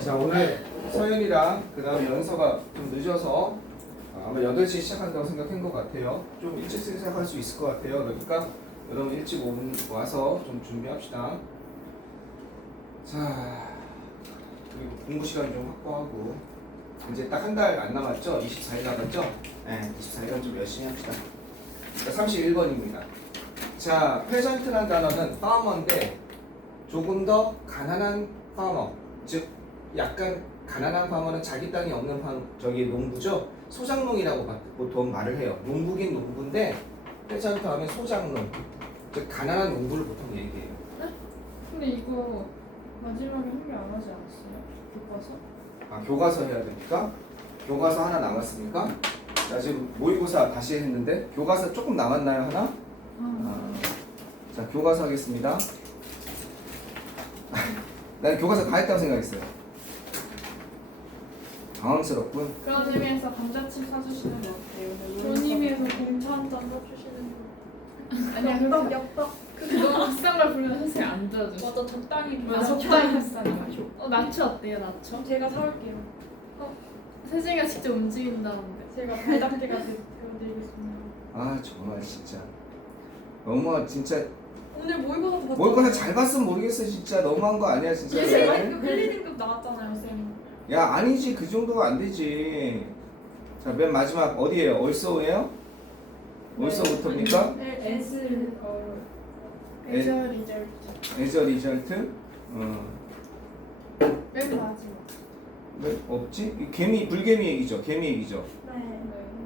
자, 오늘 서연이랑 그 다음에 연서가 좀 늦어서 아마 8시에 시작한다고 생각한 것 같아요. 좀 일찍 시작할 수 있을 것 같아요. 그러니까 여러분 일찍 와서 좀 준비합시다. 자, 그리고 공부 시간 좀 확보하고 이제 딱 한 달 안 남았죠? 24일 남았죠? 네, 24일간 좀 열심히 합시다. 자, 31번입니다. 자, 페전트라는 단어는 파머인데 조금 더 가난한 파머, 즉 약간 가난한 파머는 자기 땅이 없는 저기 농부죠. 소작농이라고 보통 말을 해요. 농부긴 농부인데 페전트 하면 소작농, 즉 가난한 농부를 보통 얘기해요. 근데 이거 마지막에 한개 안 하지 않았어요? 교과서? 아, 교과서 해야 되니까? 교과서 하나 남았습니까? 자, 지금 모의고사 다시 했는데 교과서 조금 남았나요, 하나? 자, 교과서 하겠습니다. 난 교과서 다 했다고 생각했어요. 당황스럽군. 그런 의미에서 감자칩 사주시는 거 어때요? 그런 의미에서 공차 한 잔 사주시는 거. 아니야, 엽떡 엽떡. 너무 비싼 걸 부르면 선생님 안 도와줘. 맞아 적당히. 맞아, 적당히 비싼 거. 나초 어때요, 나초? 제가 사올게요. 세진이가 직접 움직인다는데. 제가 발닦이가 되어드리겠습니다. 아, 정말 진짜 너무 진짜 오늘 모의고사도 봤죠? 모의고사 잘 봤으면 모르겠어. 진짜 너무한 거 아니야 진짜. 필리등급 필리등급 나왔잖아요 쌤. 야, 아니지, 그 정도가 안 되지. 자, 맨 마지막 어디에요? 얼쏘예요? 얼쏘부터입니까? S 애저 리절트. 애저 리절트? 맨 마지막. 왜 없지? 이 개미, 불개미 얘기죠. 개미 얘기죠. 네.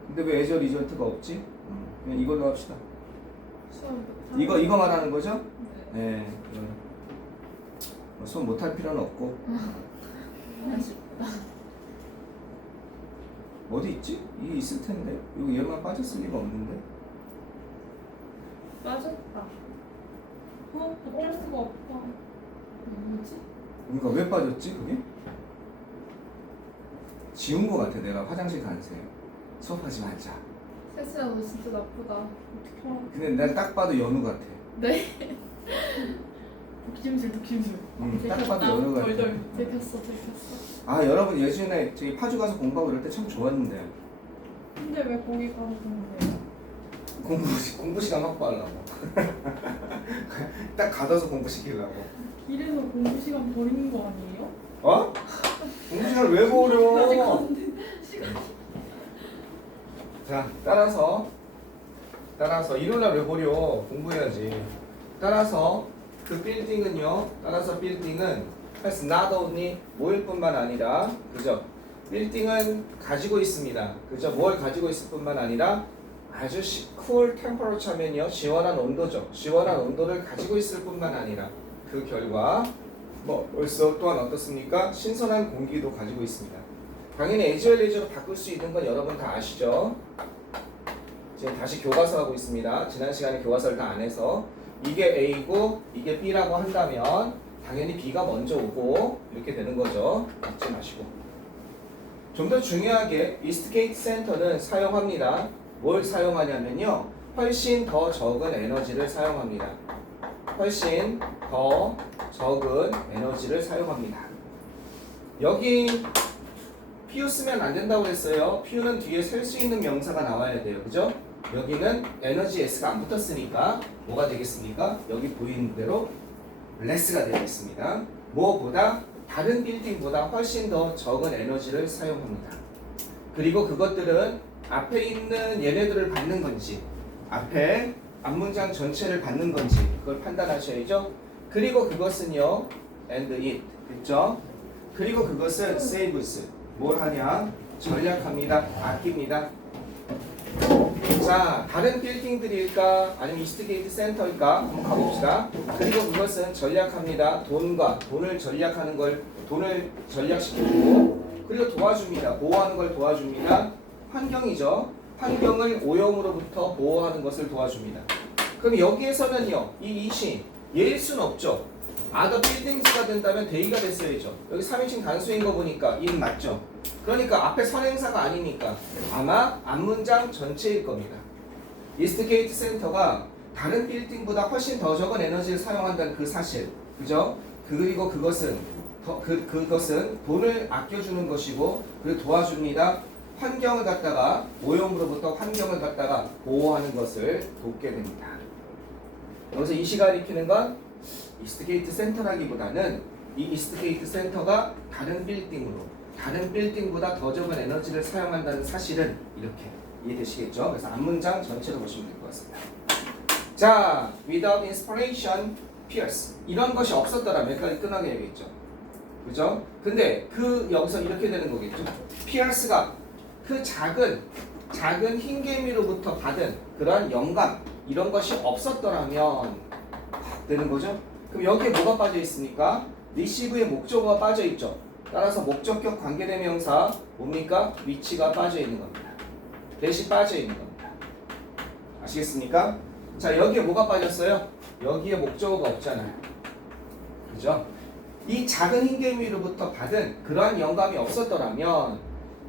근데 왜 애저 리절트가 없지? 그냥 이걸로 합시다. 수업 이거 말하는 거죠? 네. 네. 수업 못할 필요는 없고. 아쉽다. 어디 있지? 이게 있을 텐데. 이거 얘만 빠졌을 리가 없는데. 빠졌다. 어쩔 수가 없다. 뭐지? 그러니까 왜 빠졌지 그게? 지운 거 같아. 내가 화장실 간 새. 수업하지 말자. 세진아 너 진짜 나쁘다. 근데 난 딱 봐도 연우 같아. 네? 독심술. 딱 봐도 연우 같아. 들켰어. 아, 여러분 예전에 저기 파주 가서 공부하고 이럴 때 참 좋았는데. 근데 왜 거기 가서 공부해요? 공부 시간 확보하려고. 딱 가둬서 공부 시키려고. 길에서 공부 시간 버리는 거 아니에요? 어? 공부 시간을 왜 버려? 자, 따라서 일요일날 왜 버려? 공부해야지. 따라서 그 빌딩은요. 따라서 빌딩은 has not only 모일 뿐만 아니라, 그죠? 빌딩은 가지고 있습니다. 그죠? 뭘 가지고 있을 뿐만 아니라 아주 cool temperature면요, 시원한 온도죠. 시원한 온도를 가지고 있을 뿐만 아니라 그 결과 벌써 또한 어떻습니까? 신선한 공기도 가지고 있습니다. 당연히 에즈웰레이저로 바꿀 수 있는 건 여러분 다 아시죠? 지금 다시 교과서 하고 있습니다. 지난 시간에 교과서를 다 안 해서 이게 A고 이게 B라고 한다면 당연히 B가 먼저 오고 이렇게 되는 거죠. 잊지 마시고. 좀 더 중요하게 이스트게이트 센터는 사용합니다. 뭘 사용하냐면요, 훨씬 더 적은 에너지를 사용합니다. 훨씬 더 적은 에너지를 사용합니다. 여기 PU 쓰면 안 된다고 했어요. PU는 뒤에 셀 수 있는 명사가 나와야 돼요. 그죠? 여기는 에너지 S가 안 붙었으니까 뭐가 되겠습니까? 여기 보이는 대로 less가 되겠습니다. 무엇보다 다른 빌딩보다 훨씬 더 적은 에너지를 사용합니다. 그리고 그것들은 앞에 있는 얘네들을 받는 건지, 앞에 앞문장 전체를 받는 건지 그걸 판단하셔야죠. 그리고 그것은요, and it, 그렇죠? 그리고 그것은 saves, 뭘 하냐? 절약합니다. 아낍니다. 자, 다른 빌딩들일까? 아니면 이스트게이트 센터일까? 한번 가봅시다. 그리고 그것은 절약합니다. 돈을 절약하는 걸, 돈을 절약시키고, 그리고 도와줍니다. 보호하는 걸 도와줍니다. 환경이죠. 환경을 오염으로부터 보호하는 것을 도와줍니다. 그럼 여기에서는요, 이 it이 얘일 수는 없죠. other buildings가 된다면 they가 됐어야죠. 여기 3인칭 단수인 거 보니까 it 맞죠? 그러니까 앞에 선행사가 아니니까 아마 앞문장 전체일 겁니다. 이스트게이트 센터가 다른 빌딩보다 훨씬 더 적은 에너지를 사용한다는 그 사실, 그죠? 그리고 그것은 그것은 돈을 아껴주는 것이고 그리고 도와줍니다. 환경을 갖다가 오염으로부터 환경을 갖다가 보호하는 것을 돕게 됩니다. 여기서 이 시가 가리키는 건 이스트게이트 센터라기보다는 이 이스트게이트 센터가 다른 빌딩보다 더 적은 에너지를 사용한다는 사실은 이렇게 이해되시겠죠? 그래서 앞문장 전체로 보시면 될 것 같습니다. 자, without inspiration, Pierce. 이런 것이 없었더라면 여기까지 끝나게 되겠죠. 그죠? 근데 여기서 이렇게 되는 거겠죠. 피어스가 그 작은 흰개미로부터 받은 그런 영감 이런 것이 없었더라면 되는 거죠. 그럼 여기에 뭐가 빠져 있습니까? receive의 목적어가 빠져 있죠. 따라서 목적격 관계대명사 뭡니까? 위치가 빠져 있는 겁니다. 대시 빠져 있는 겁니다. 아시겠습니까? 자, 여기에 뭐가 빠졌어요? 여기에 목적어가 없잖아요. 그죠? 이 작은 흰개미로부터 받은 그러한 영감이 없었더라면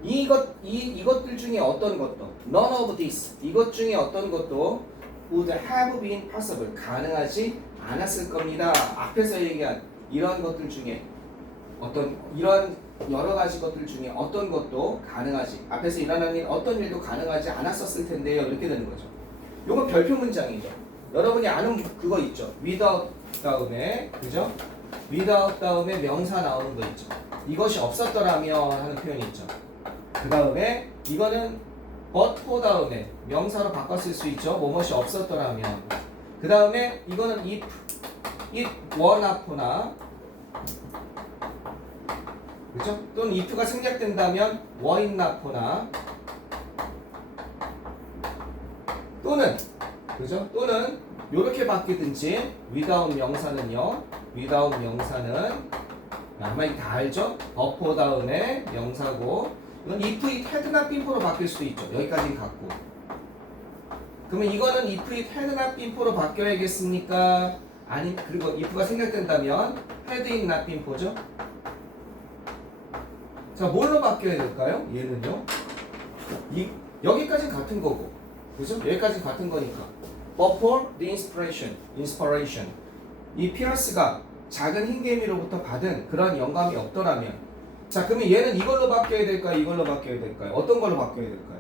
이것들 중에 어떤 것도 none of this 이것 중에 어떤 것도 would have been possible 가능하지 않았을 겁니다. 앞에서 얘기한 이런 것들 중에 이런 여러 가지 것들 중에 어떤 것도 가능하지 앞에서 일어나는 어떤 일도 가능하지 않았었을 텐데요. 이렇게 되는 거죠. 요건 별표 문장이죠. 여러분이 아는 그거 있죠. without 다음에 그죠? without 다음에 명사 나오는 거 있죠. 이것이 없었더라면 하는 표현이 있죠. 그 다음에 이거는 but for 다음에 명사로 바꿨을 수 있죠. 뭐뭇이 없었더라면. 그 다음에 이거는 if it were not for나 그죠? 또는 if가 생략된다면 were it not for나 또는 그죠? 또는 요렇게 바뀌든지 without 명사는요. without 명사는 아마 이거 다 알죠? 버퍼 다음에 명사고 이건 if it had not been로 바뀔 수도 있죠. 여기까지는 같고 그러면 이거는 if it had not been로 바뀌어야겠습니까? 아니 그리고 if가 생략된다면 had it not been죠? 자 뭘로 바뀌어야 될까요? 얘는요 여기까지는 같은 거고 그죠? 여기까지는 같은 거니까 But for the inspiration. 이 피어스가 작은 흰개미로부터 받은 그런 영감이 없더라면 자 그러면 얘는 이걸로 바뀌어야 될까요? 이걸로 바뀌어야 될까요? 어떤 걸로 바뀌어야 될까요?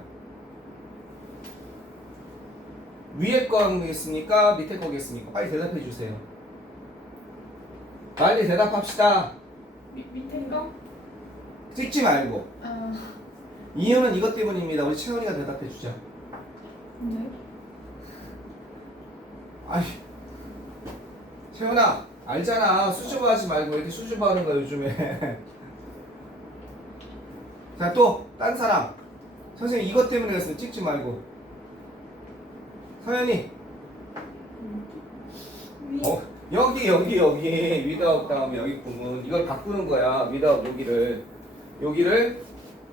위에 거겠습니까? 밑에 거겠습니까? 빨리 대답해 주세요. 빨리 대답합시다. 밑에 거? 찍지 말고 이유는 이것 때문입니다. 우리 채원이가 대답해 주자. 네. 아이 채연아 알잖아. 수줍어하지 말고 왜 이렇게 수줍어하는 거야 요즘에. 자 또 딴 사람 선생님 이것 때문에 그랬으면 찍지 말고. 서연이 여기 without 다음에 여기 구문 이걸 바꾸는 거야. without 여기를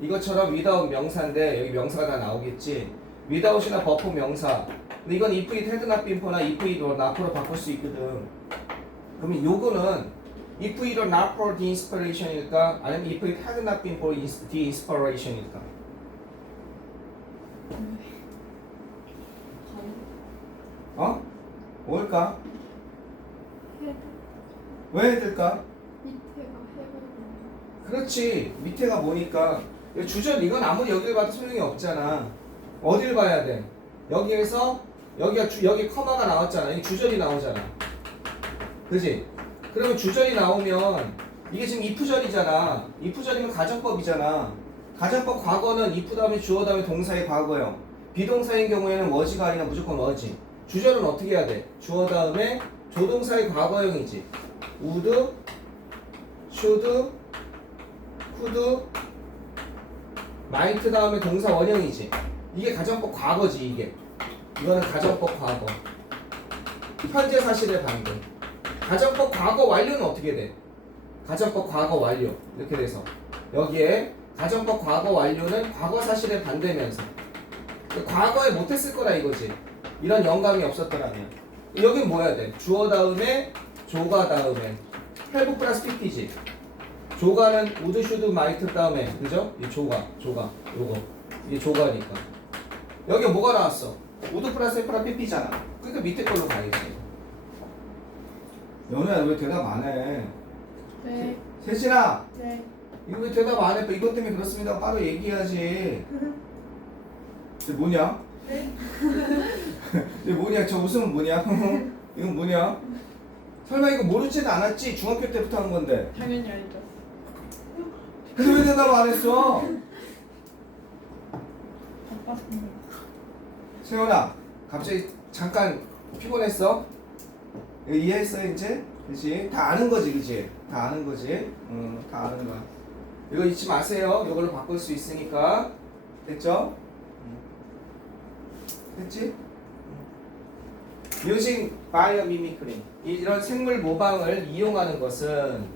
이것처럼 without 명사인데 여기 명사가 다 나오겠지. without이나 버프 명사 근데 이건 if it had not been for나 if it were not for로 바꿀 수 있거든. 그러면 요거는 if it were not for the inspiration일까? 아니면 if it had not been for the inspiration일까? 어? 뭘까? 왜 해들까? 밑에가 해가 그렇지. 밑에가 뭐니까. 주절 이건 아무리 여기를 봐도 소용이 없잖아. 어딜 봐야 돼? 여기에서 여기 커마가 나왔잖아. 이 주절이 나오잖아. 그지? 그러면 주절이 나오면 이게 지금 if절이잖아. if절이면 가정법이잖아. 가정법 과거는 if 다음에 주어 다음에 동사의 과거형. 비동사인 경우에는 was가 아니라 무조건 was. 주절은 어떻게 해야 돼? 주어 다음에 조동사의 과거형이지. would, should, could, might 다음에 동사 원형이지. 이게 가정법 과거지 이게. 이거는 가정법 과거. 현재 사실의 반대. 가정법 과거 완료는 어떻게 돼? 가정법 과거 완료. 이렇게 돼서 여기에 가정법 과거 완료는 과거 사실의 반대면서 과거에 못했을 거라 이거지. 이런 영감이 없었더라면 여긴 뭐 해야 돼? 주어 다음에 조가 다음에 have 플러스 pp지. 조가는 would, should, might 다음에 그죠? 이 조가 요거 이게 조가니까 여기 뭐가 나왔어? would 플러스 have 플러스 pp잖아. 그러니까 밑에 걸로 가야지. 연우야 왜 대답 안 해? 네. 세진아, 네. 이거 왜 대답 안 해? 이것 때문에 그렇습니다. 바로 얘기해야지. 이게 뭐냐? 네. 이게 뭐냐? 저 웃음은 뭐냐? 이건 뭐냐? 설마 이거 모르지는 않았지? 중학교 때부터 한 건데. 당연히 알죠. 근데 왜 대답 안 했어? 바빴습니다. 세연아, 갑자기 잠깐 피곤했어? 이거 이해했어 이제? 그치? 다 아는 거지, 그치? 다 아는 거지? 다 아는 거야. 이거 잊지 마세요. 이걸로 바꿀 수 있으니까. 됐죠? 됐지? Using biomimicry. 이런 생물 모방을 이용하는 것은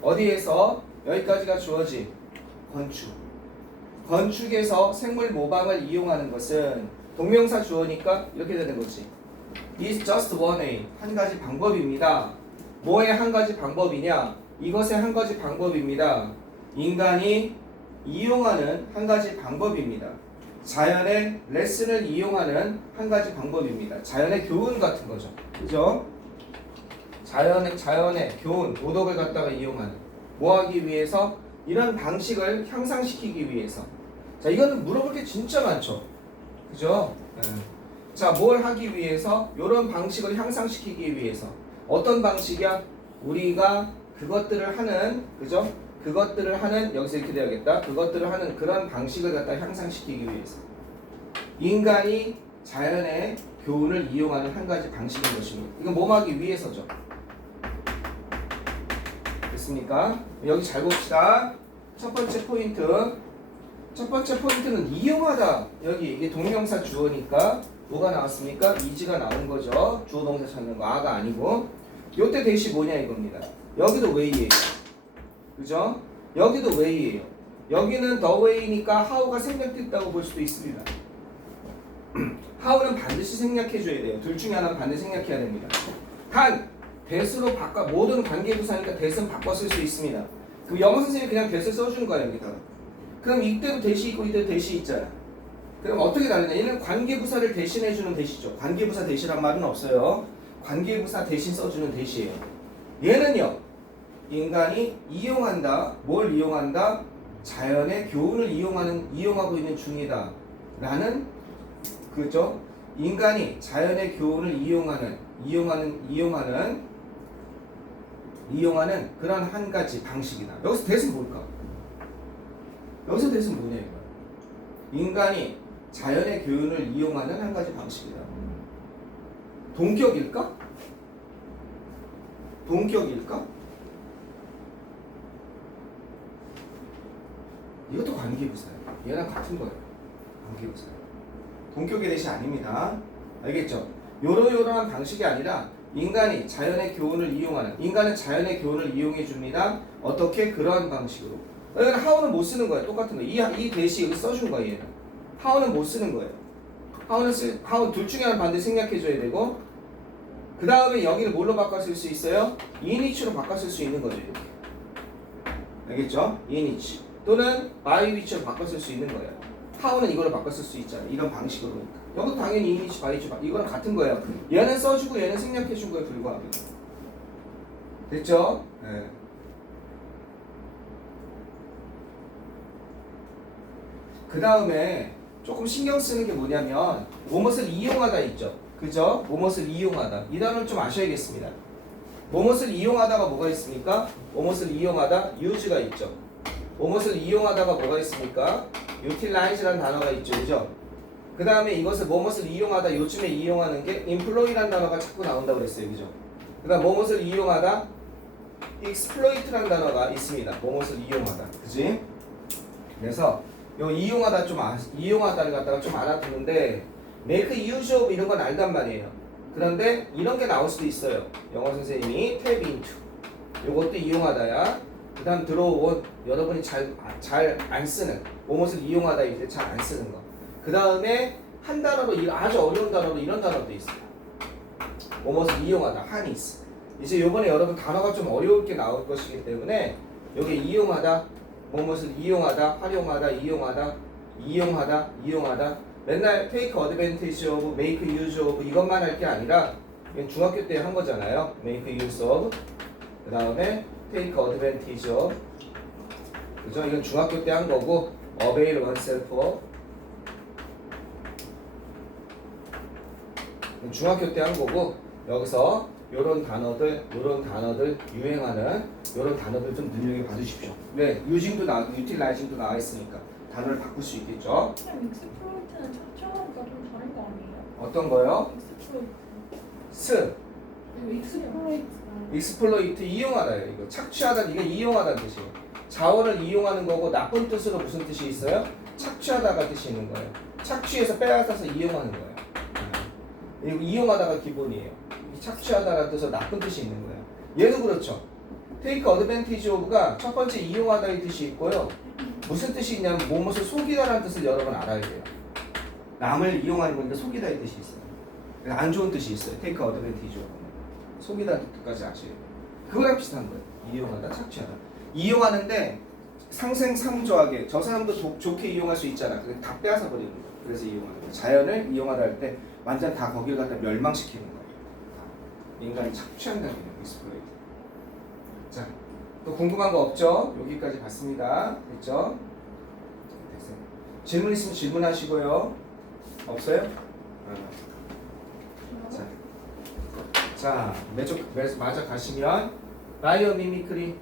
어디에서? 여기까지가 주어진 건축. 건축에서 생물 모방을 이용하는 것은 동명사 주어니까 이렇게 되는 거지. Is just one way. 한 가지 방법입니다. 뭐의 한 가지 방법이냐? 이것의 한 가지 방법입니다. 인간이 이용하는 한 가지 방법입니다. 자연의 레슨을 이용하는 한 가지 방법입니다. 자연의 교훈 같은 거죠. 그죠? 자연의 교훈, 도덕을 갖다가 이용하는. 뭐 하기 위해서? 이런 방식을 향상시키기 위해서. 자, 이거는 물어볼 게 진짜 많죠. 그죠? 네. 자, 뭘 하기 위해서? 이런 방식을 향상시키기 위해서. 어떤 방식이야? 우리가 그것들을 하는, 그죠? 그것들을 하는, 여기서 이렇게 돼야겠다. 그것들을 하는 그런 방식을 갖다 향상시키기 위해서. 인간이 자연의 교훈을 이용하는 한 가지 방식인 것입니다. 이건 뭐 하기 위해서죠. 됐습니까? 여기 잘 봅시다. 첫 번째 포인트. 첫 번째 포인트는 이용하다. 여기 이게 동명사 주어니까 뭐가 나왔습니까? 이지가 나온 거죠. 주어 동사 찾는 거. 아가 아니고. 요때 대시 뭐냐 이겁니다. 여기도 way예요. 그죠? 여기도 way예요. 여기는 the way니까 how가 생략됐다고 볼 수도 있습니다. how는 반드시 생략해줘야 돼요. 둘 중에 하나는 반드시 생략해야 됩니다. 단 that으로 바꿔 모든 관계부사니까 that은 바꿔 쓸 수 있습니다. 그럼 영어 선생님이 그냥 that을 써준 거야 여기다가. 그럼 이때도 that이 있고 이때도 that이 있잖아. 그럼 어떻게 다르냐? 얘는 관계부사를 대신해주는 that이죠. 관계부사 that이란 말은 없어요. 관계부사 대신 써주는 that이에요. 얘는요. 인간이 이용한다. 뭘 이용한다? 자연의 교훈을 이용하고 있는 중이다. 라는 그죠? 인간이 자연의 교훈을 이용하는 그런 한 가지 방식이다. 여기서 that은 뭘까? 여기서 that은 뭐냐 이거? 인간이 자연의 교훈을 이용하는 한 가지 방식이다. 동격일까? 동격일까? 이것도 관계부사예요. 얘랑 같은 거예요. 관계부사예요. 동격의 대시 아닙니다. 알겠죠? 요러요러한 방식이 아니라 인간이 자연의 교훈을 인간은 자연의 교훈을 이용해 줍니다. 어떻게? 그러한 방식으로. 여기는 how는 못 쓰는 거예요. 똑같은 거예요. 이 대시 여기 써준 거예요. 얘는. how는 못 쓰는 거예요. how 둘 중에 하나 반드시 생략해 줘야 되고 그 다음에 여기를 뭘로 바꿔 쓸 수 있어요? in which로 바꿔 쓸 수 있는 거죠. 이렇게. 알겠죠? in which 또는 by which로 바꿔 쓸 수 있는 거예요. how는 이걸로 바꿔 쓸 수 있잖아요. 이런 방식으로. 여기도 당연히 in which, by which 이거는 같은 거예요. 얘는 써주고 얘는 생략해 준 거에 불과합니다. 됐죠? 네. 그 다음에 조금 신경 쓰는 게 뭐냐면 뭐뭇을 이용하다 있죠. 그죠? 뭐뭇을 이용하다. 이 단어를 좀 아셔야겠습니다. 뭐뭇을 이용하다가 뭐가 있습니까? 뭐뭇을 이용하다 use가 있죠. 뭐뭇을 이용하다가 뭐가 있습니까? utilize라는 단어가 있죠. 그죠? 그 다음에 이것을 뭐뭇을 이용하다 요즘에 이용하는 게 employ라는 단어가 자꾸 나온다고 그랬어요. 그죠? 그 다음 뭐뭇을 이용하다 exploit라는 단어가 있습니다. 뭐뭇을 이용하다. 그지? 그래서 요 이용하다 이용하다를 갖다가 좀 알아두는데 make use of 이런 건 알단 말이에요. 그런데 이런 게 나올 수도 있어요. 영어 선생님이 tap into 요것도 이용하다야. 그 다음 들어온 여러분이 잘 안 쓰는 뭐뭇을 이용하다 이때 잘 안 쓰는 거. 그 다음에 한 단어로 아주 어려운 단어로 이런 단어도 있어요. 뭐뭇을 이용하다 harness. 이제 요번에 여러분 단어가 좀 어려울 게 나올 것이기 때문에 여기 이용하다 뭐뭇을 이용하다, 활용하다, 이용하다 맨날 take advantage of, make use of 이것만 할 게 아니라 이건 중학교 때 한 거잖아요. make use of 그 다음에 take advantage of. 그죠? 이건 중학교 때 한 거고 avail oneself of. 중학교 때 한 거고 여기서 요런 단어들 유행하는 요런 단어들 좀 눈여겨 봐주십시오. 네, 유징도 유틸라이징도 나와 있으니까 단어를 바꿀 수 있겠죠. 그냥 익스플로이트는 착취하니까 좀 다른 거 아니에요? 어떤 거요? 익스플로이트. 스, 익스플로이트. 익스플로이트 이용하다예요. 이거 착취하다 이게 이용하다는 뜻이에요. 자원을 이용하는 거고 나쁜 뜻으로 무슨 뜻이 있어요? 착취하다가 뜻이 있는 거예요. 착취해서 빼앗아서 이용하는 거예요. 이거 이용하다가 기본이에요. 착취하다라는 뜻은 나쁜 뜻이 있는 거예요. 얘도 그렇죠. take advantage of가 첫 번째 이용하다의 뜻이 있고요. 무슨 뜻이 있냐면 무엇을 속이다라는 뜻을 여러 번 알아야 돼요. 남을 이용하는 거니까 속이다의 뜻이 있어요. 안 좋은 뜻이 있어요. take advantage of. 속이다는 뜻까지 아시죠? 그거랑 비슷한 거예요. 이용하다, 착취하다. 이용하는데 상생상조하게 저 사람도 좋게 이용할 수 있잖아. 그게 다 빼앗아 버리는 거예요. 그래서 이용하는 거예요. 자연을 이용하다 할 때 완전 다 거기를 갖다 멸망시키는 거예요. 인간이 착취한다는 거예요. 익스플로이트. 자, 또 궁금한 거 없죠? 여기까지 봤습니다. 됐죠? 됐어요. 질문 있으면 질문하시고요. 없어요? 자, 마저 가시면 바이오 미미크리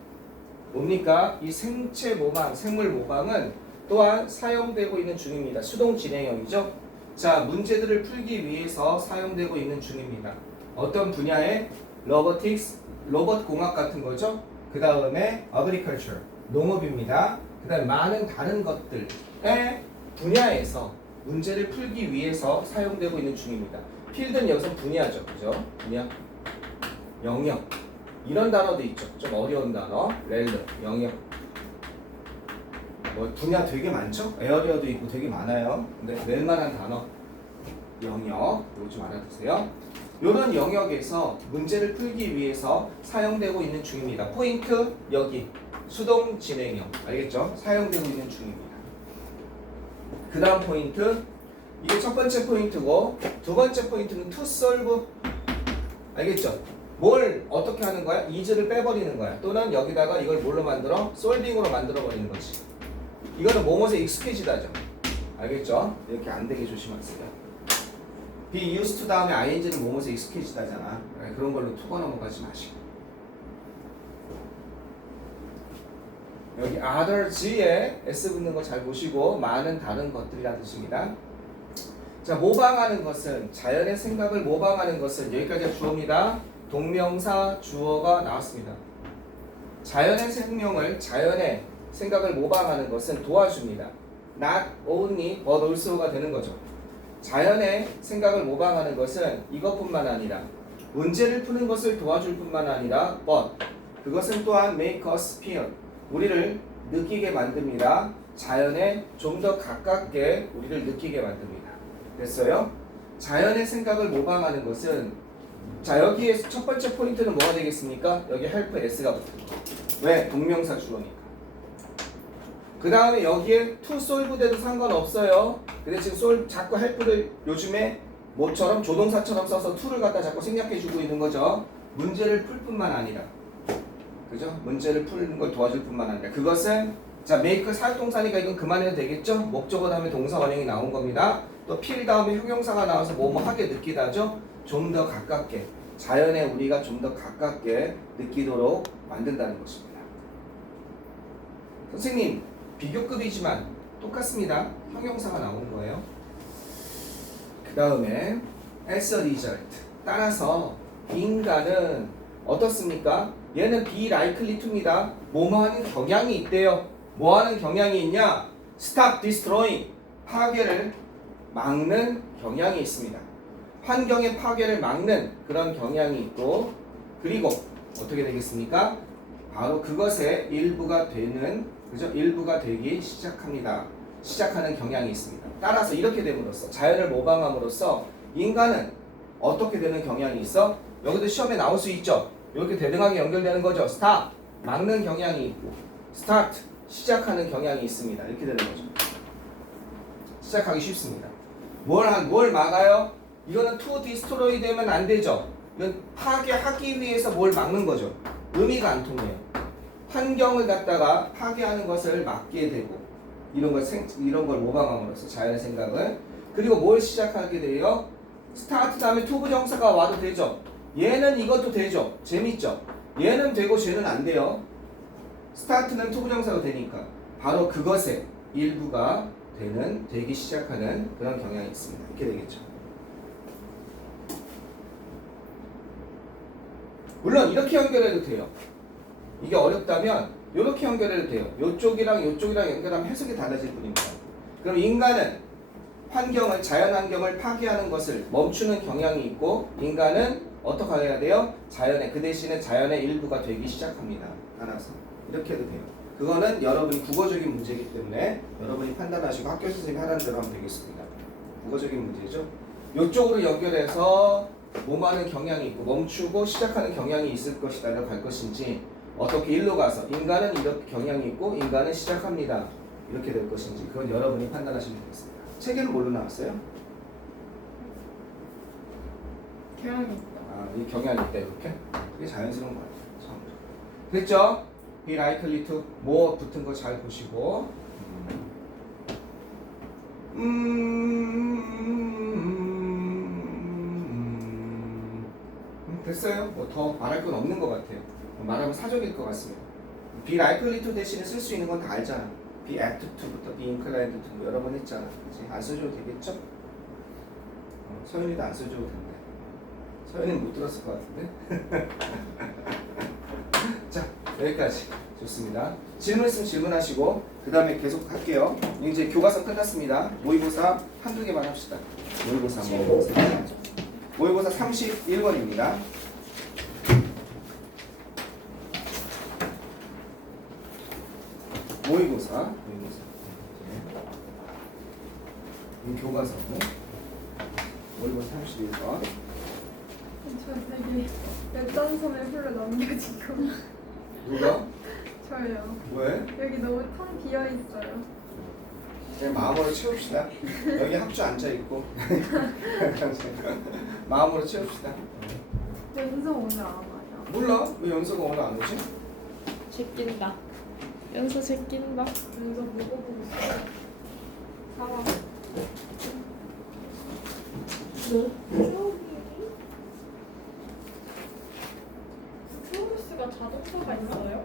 뭡니까? 이 생체 모방, 생물 모방은 또한 사용되고 있는 중입니다. 수동 진행형이죠. 자, 문제들을 풀기 위해서 사용되고 있는 중입니다. 어떤 분야에? 로보틱스, 로봇 공학 같은 거죠. 그 다음에 agriculture, 농업입니다. 그 다음에 많은 다른 것들의 분야에서 문제를 풀기 위해서 사용되고 있는 중입니다. 필드는 여기서 분야죠. 그죠? 분야, 영역. 이런 단어도 있죠. 좀 어려운 단어. 렐르, 영역. 뭐 분야 되게 많죠? 에어리어도 있고 되게 많아요. 근데 낼만한 단어. 영역. 이거 좀 알아두세요. 이런 영역에서 문제를 풀기 위해서 사용되고 있는 중입니다. 포인트 여기. 수동 진행형. 알겠죠? 사용되고 있는 중입니다. 그 다음 포인트. 이게 첫 번째 포인트고 두 번째 포인트는 to solve. 알겠죠? 뭘 어떻게 하는 거야? is를 빼버리는 거야. 또는 여기다가 이걸 뭘로 만들어? solving으로 만들어 버리는 거지. 이거는 뭐뭐에 익숙해지다죠. 알겠죠? 이렇게 안 되게 조심하세요. be used to 다음에 ing는 뭐뭐에 익숙해지다잖아. 그런 걸로 툭어 넘어가지 마시고. 여기 others에 s 붙는 거 잘 보시고 많은 다른 것들이라는 뜻입니다. 자, 모방하는 것은 자연의 생각을 모방하는 것은 여기까지가 주어입니다. 동명사 주어가 나왔습니다. 자연의 생각을 모방하는 것은 도와줍니다. Not only but also가 되는 거죠. 자연의 생각을 모방하는 것은 이것뿐만 아니라 문제를 푸는 것을 도와줄 뿐만 아니라 but 그것은 또한 make us feel 우리를 느끼게 만듭니다. 자연에 좀 더 가깝게 우리를 느끼게 만듭니다. 됐어요? 자연의 생각을 모방하는 것은 자 여기에 첫 번째 포인트는 뭐가 되겠습니까? 여기 help s가 붙은 거. 왜? 동명사 주어니까. 그 다음에 여기에 to solve 돼도 상관없어요. 근데 지금 solve 자꾸 help를 요즘에 뭐처럼 조동사처럼 써서 to를 갖다 자꾸 생략해주고 있는 거죠. 문제를 풀 뿐만 아니라 그죠? 문제를 푸는 걸 도와줄 뿐만 아니라 그것은 자 make 사역동사니까 이건 그만해도 되겠죠? 목적어 다음에 동사 원형이 나온 겁니다. 또 feel 다음에 형용사가 나와서 뭐뭐 하게 느끼다죠? 좀 더 가깝게 자연에 우리가 좀 더 가깝게 느끼도록 만든다는 것입니다. 선생님 비교급이지만 똑같습니다. 형용사가 나오는 거예요. 그 다음에 as a result 따라서 인간은 어떻습니까? 얘는 be likely to입니다. 뭐뭐하는 경향이 있대요. 뭐하는 경향이 있냐? stop destroying 파괴를 막는 경향이 있습니다. 환경의 파괴를 막는 그런 경향이 있고 그리고 어떻게 되겠습니까? 바로 그것의 일부가 되는 그죠? 일부가 되기 시작합니다. 시작하는 경향이 있습니다. 따라서 이렇게 됨으로써 자연을 모방함으로써 인간은 어떻게 되는 경향이 있어? 여기도 시험에 나올 수 있죠. 이렇게 대등하게 연결되는 거죠. stop 막는 경향이 있고 start 시작하는 경향이 있습니다. 이렇게 되는 거죠. 시작하기 쉽습니다. 뭘 막아요? 이거는 to destroy 되면 안 되죠. 이건 파괴하기 위해서 뭘 막는 거죠. 의미가 안 통해요. 환경을 갖다가 파괴하는 것을 막게 되고 이런 걸 모방함으로써 자연의 생각을. 그리고 뭘 시작하게 돼요? 스타트 다음에 투 부정사가 와도 되죠. 얘는 이것도 되죠. 재밌죠? 얘는 되고 쟤는 안 돼요. 스타트는 투 부정사가 되니까 바로 그것의 일부가 되기 시작하는 그런 경향이 있습니다. 이렇게 되겠죠. 물론 이렇게 연결해도 돼요. 이게 어렵다면 이렇게 연결해도 돼요. 요쪽이랑 연결하면 해석이 달라질 뿐입니다. 그럼 인간은 자연 환경을 파괴하는 것을 멈추는 경향이 있고, 인간은 어떻게 해야 돼요? 그 대신에 자연의 일부가 되기 시작합니다. 따라서 이렇게 해도 돼요. 그거는 여러분이 국어적인 문제이기 때문에 여러분이 판단하시고 학교 선생님이 하라는 대로 하면 되겠습니다. 국어적인 문제죠. 이쪽으로 연결해서 몸하는 경향이 있고 멈추고 시작하는 경향이 있을 것이다라고 갈 것인지, 어떻게 일로 가서 인간은 이렇게 경향이 있고 인간은 시작합니다 이렇게 될 것인지, 그건 여러분이 판단하시면 되겠습니다. 책에는 뭘로 나왔어요? 경향이 있다. 이 경향이 있다 이렇게? 그게 자연스러운 거 같아요. 처음부터. 됐죠? be likely to more 붙은 거 잘 보시고. 됐어요. 뭐 더 말할 건 없는 것 같아요. 말하면 사족일 것 같습니다. be likely to 대신에 쓸 수 있는 건 다 알잖아. be apt to부터 be inclined to 여러 번 했잖아. 그치? 안 써줘도 되겠죠? 서윤이도 안 써줘도 된대. 서윤이는 못 들었을 것 같은데. 자, 여기까지. 좋습니다. 질문 있으면 질문하시고 그 다음에 계속 할게요. 이제 교과서 끝났습니다. 모의고사 한두 개만 합시다. 모의고사 31번입니다. 모의고사. 이 교과서 모의고사 31번. 저 되게 열단섬에 홀로 남겨진 거. 누가? 저요. 왜? 여기 너무 텅 비어 있어요. 그냥 마음으로 채웁시다. 여기 학주 앉아있고 마음으로 채웁시다. 연습 오늘 안 와요. 몰라? 왜 연서가 오늘 안 오지? 제낀다. 연서 제낀다. 연습 먹어보고 있어요. 사와. 스트로스가 자동차가 있어요?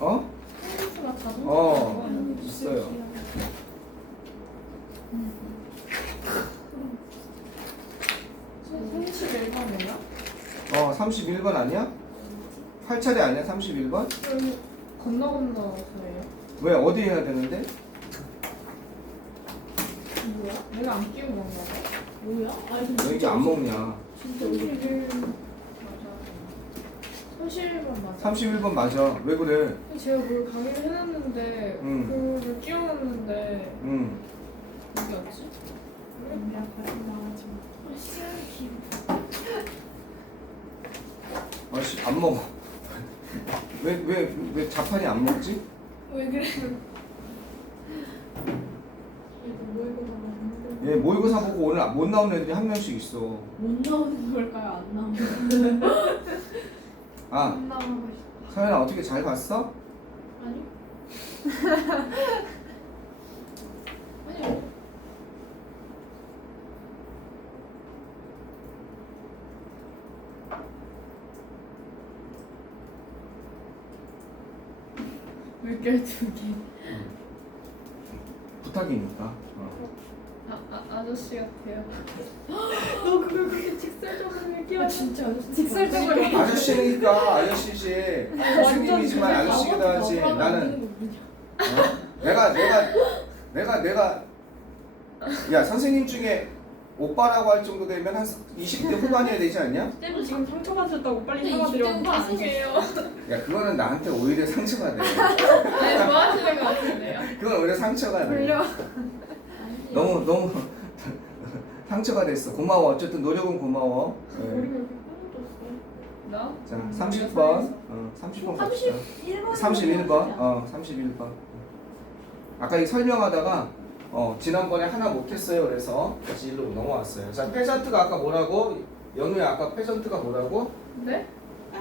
어? 스트로스가 자동차가 있어요. 네. 31번이요? 31번 아니야? 8차례 아니야? 31번? 여기 건너서예요? 왜 어디 해야 되는데? 뭐야? 내가 안 끼운 건가 봐. 뭐야? 아니 왜 이게 안 먹냐? 진짜 31 맞아. 31번 맞아. 31번 맞아. 왜 그래? 제가 뭘 강의를 해놨는데 그걸 끼워놨는데 어디 갔지? 야, 다시 나가지 마. 아씨 안 먹어. 왜 자판이 안 먹지? 왜 그래? 이거 모의고사 너무 얘 모의고사 보고 오늘 못 나오는 애들이 한 명씩 있어. 못 나오는 걸까요? 안 나오는 아, 안 나오고 싶어. 서연아 어떻게 잘 봤어? 아니? 아니. 물결 2개. 부탁이니까. 아저씨 같아요. 너 그걸 그렇게 직설적으로 얘기하는 아 진짜 아저씨. 직설적으로 아저씨니까 아저씨지. 선생님이지만 아저씨기도 하지. 나는 내가 야 선생님 중에 오빠라고 할 정도 되면 한 20대 후반이어야 되지 않냐? 쌤도 지금 상처받으셨다고 빨리 근데 사과드려. 20대는 아니에요. 야 그거는 나한테 오히려 상처가 돼. 네, 좋아하시는 것 같은데요. 그건 오히려 상처가 돼. 돌려. 너무 상처가 됐어. 고마워. 어쨌든 노력은 고마워. 네. 우리가 여기 하나도 없어. 나? 자 30번. 30번 갑시다. 31번. 31번. 아까 이 설명하다가 지난번에 하나 못했어요. 그래서 다시 일로 넘어왔어요. 자 페전트가 아까 뭐라고? 연우야 아까 페전트가 뭐라고? 네?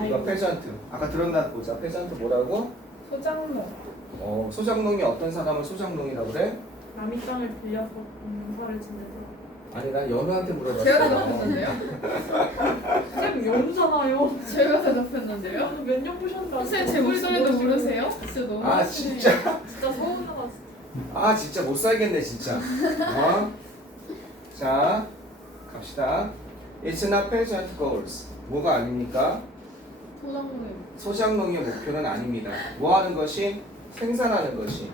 이거 페전트. 아까 들었나 보자. 페전트 뭐라고? 소장농. 소장농이 어떤 사람을 소장농이라고 그래? 남의 땅을 빌려서 농사를 지내서. 아니 난 연우한테 물어봤어. 제가 대답했는데요? 쌤 연우잖아요. 제가 대답했는데요? 몇 년 보셨는데 선생님 제 목소리도 모르세요? 진짜 너무 아 하시네요. 진짜? 진짜 서운하다. 아 진짜 못 살겠네 진짜. 자 갑시다. It's not peasant goals. 뭐가 아닙니까? 소장농. 소장농의 목표는 아닙니다. 뭐 하는 것이? 생산하는 것이.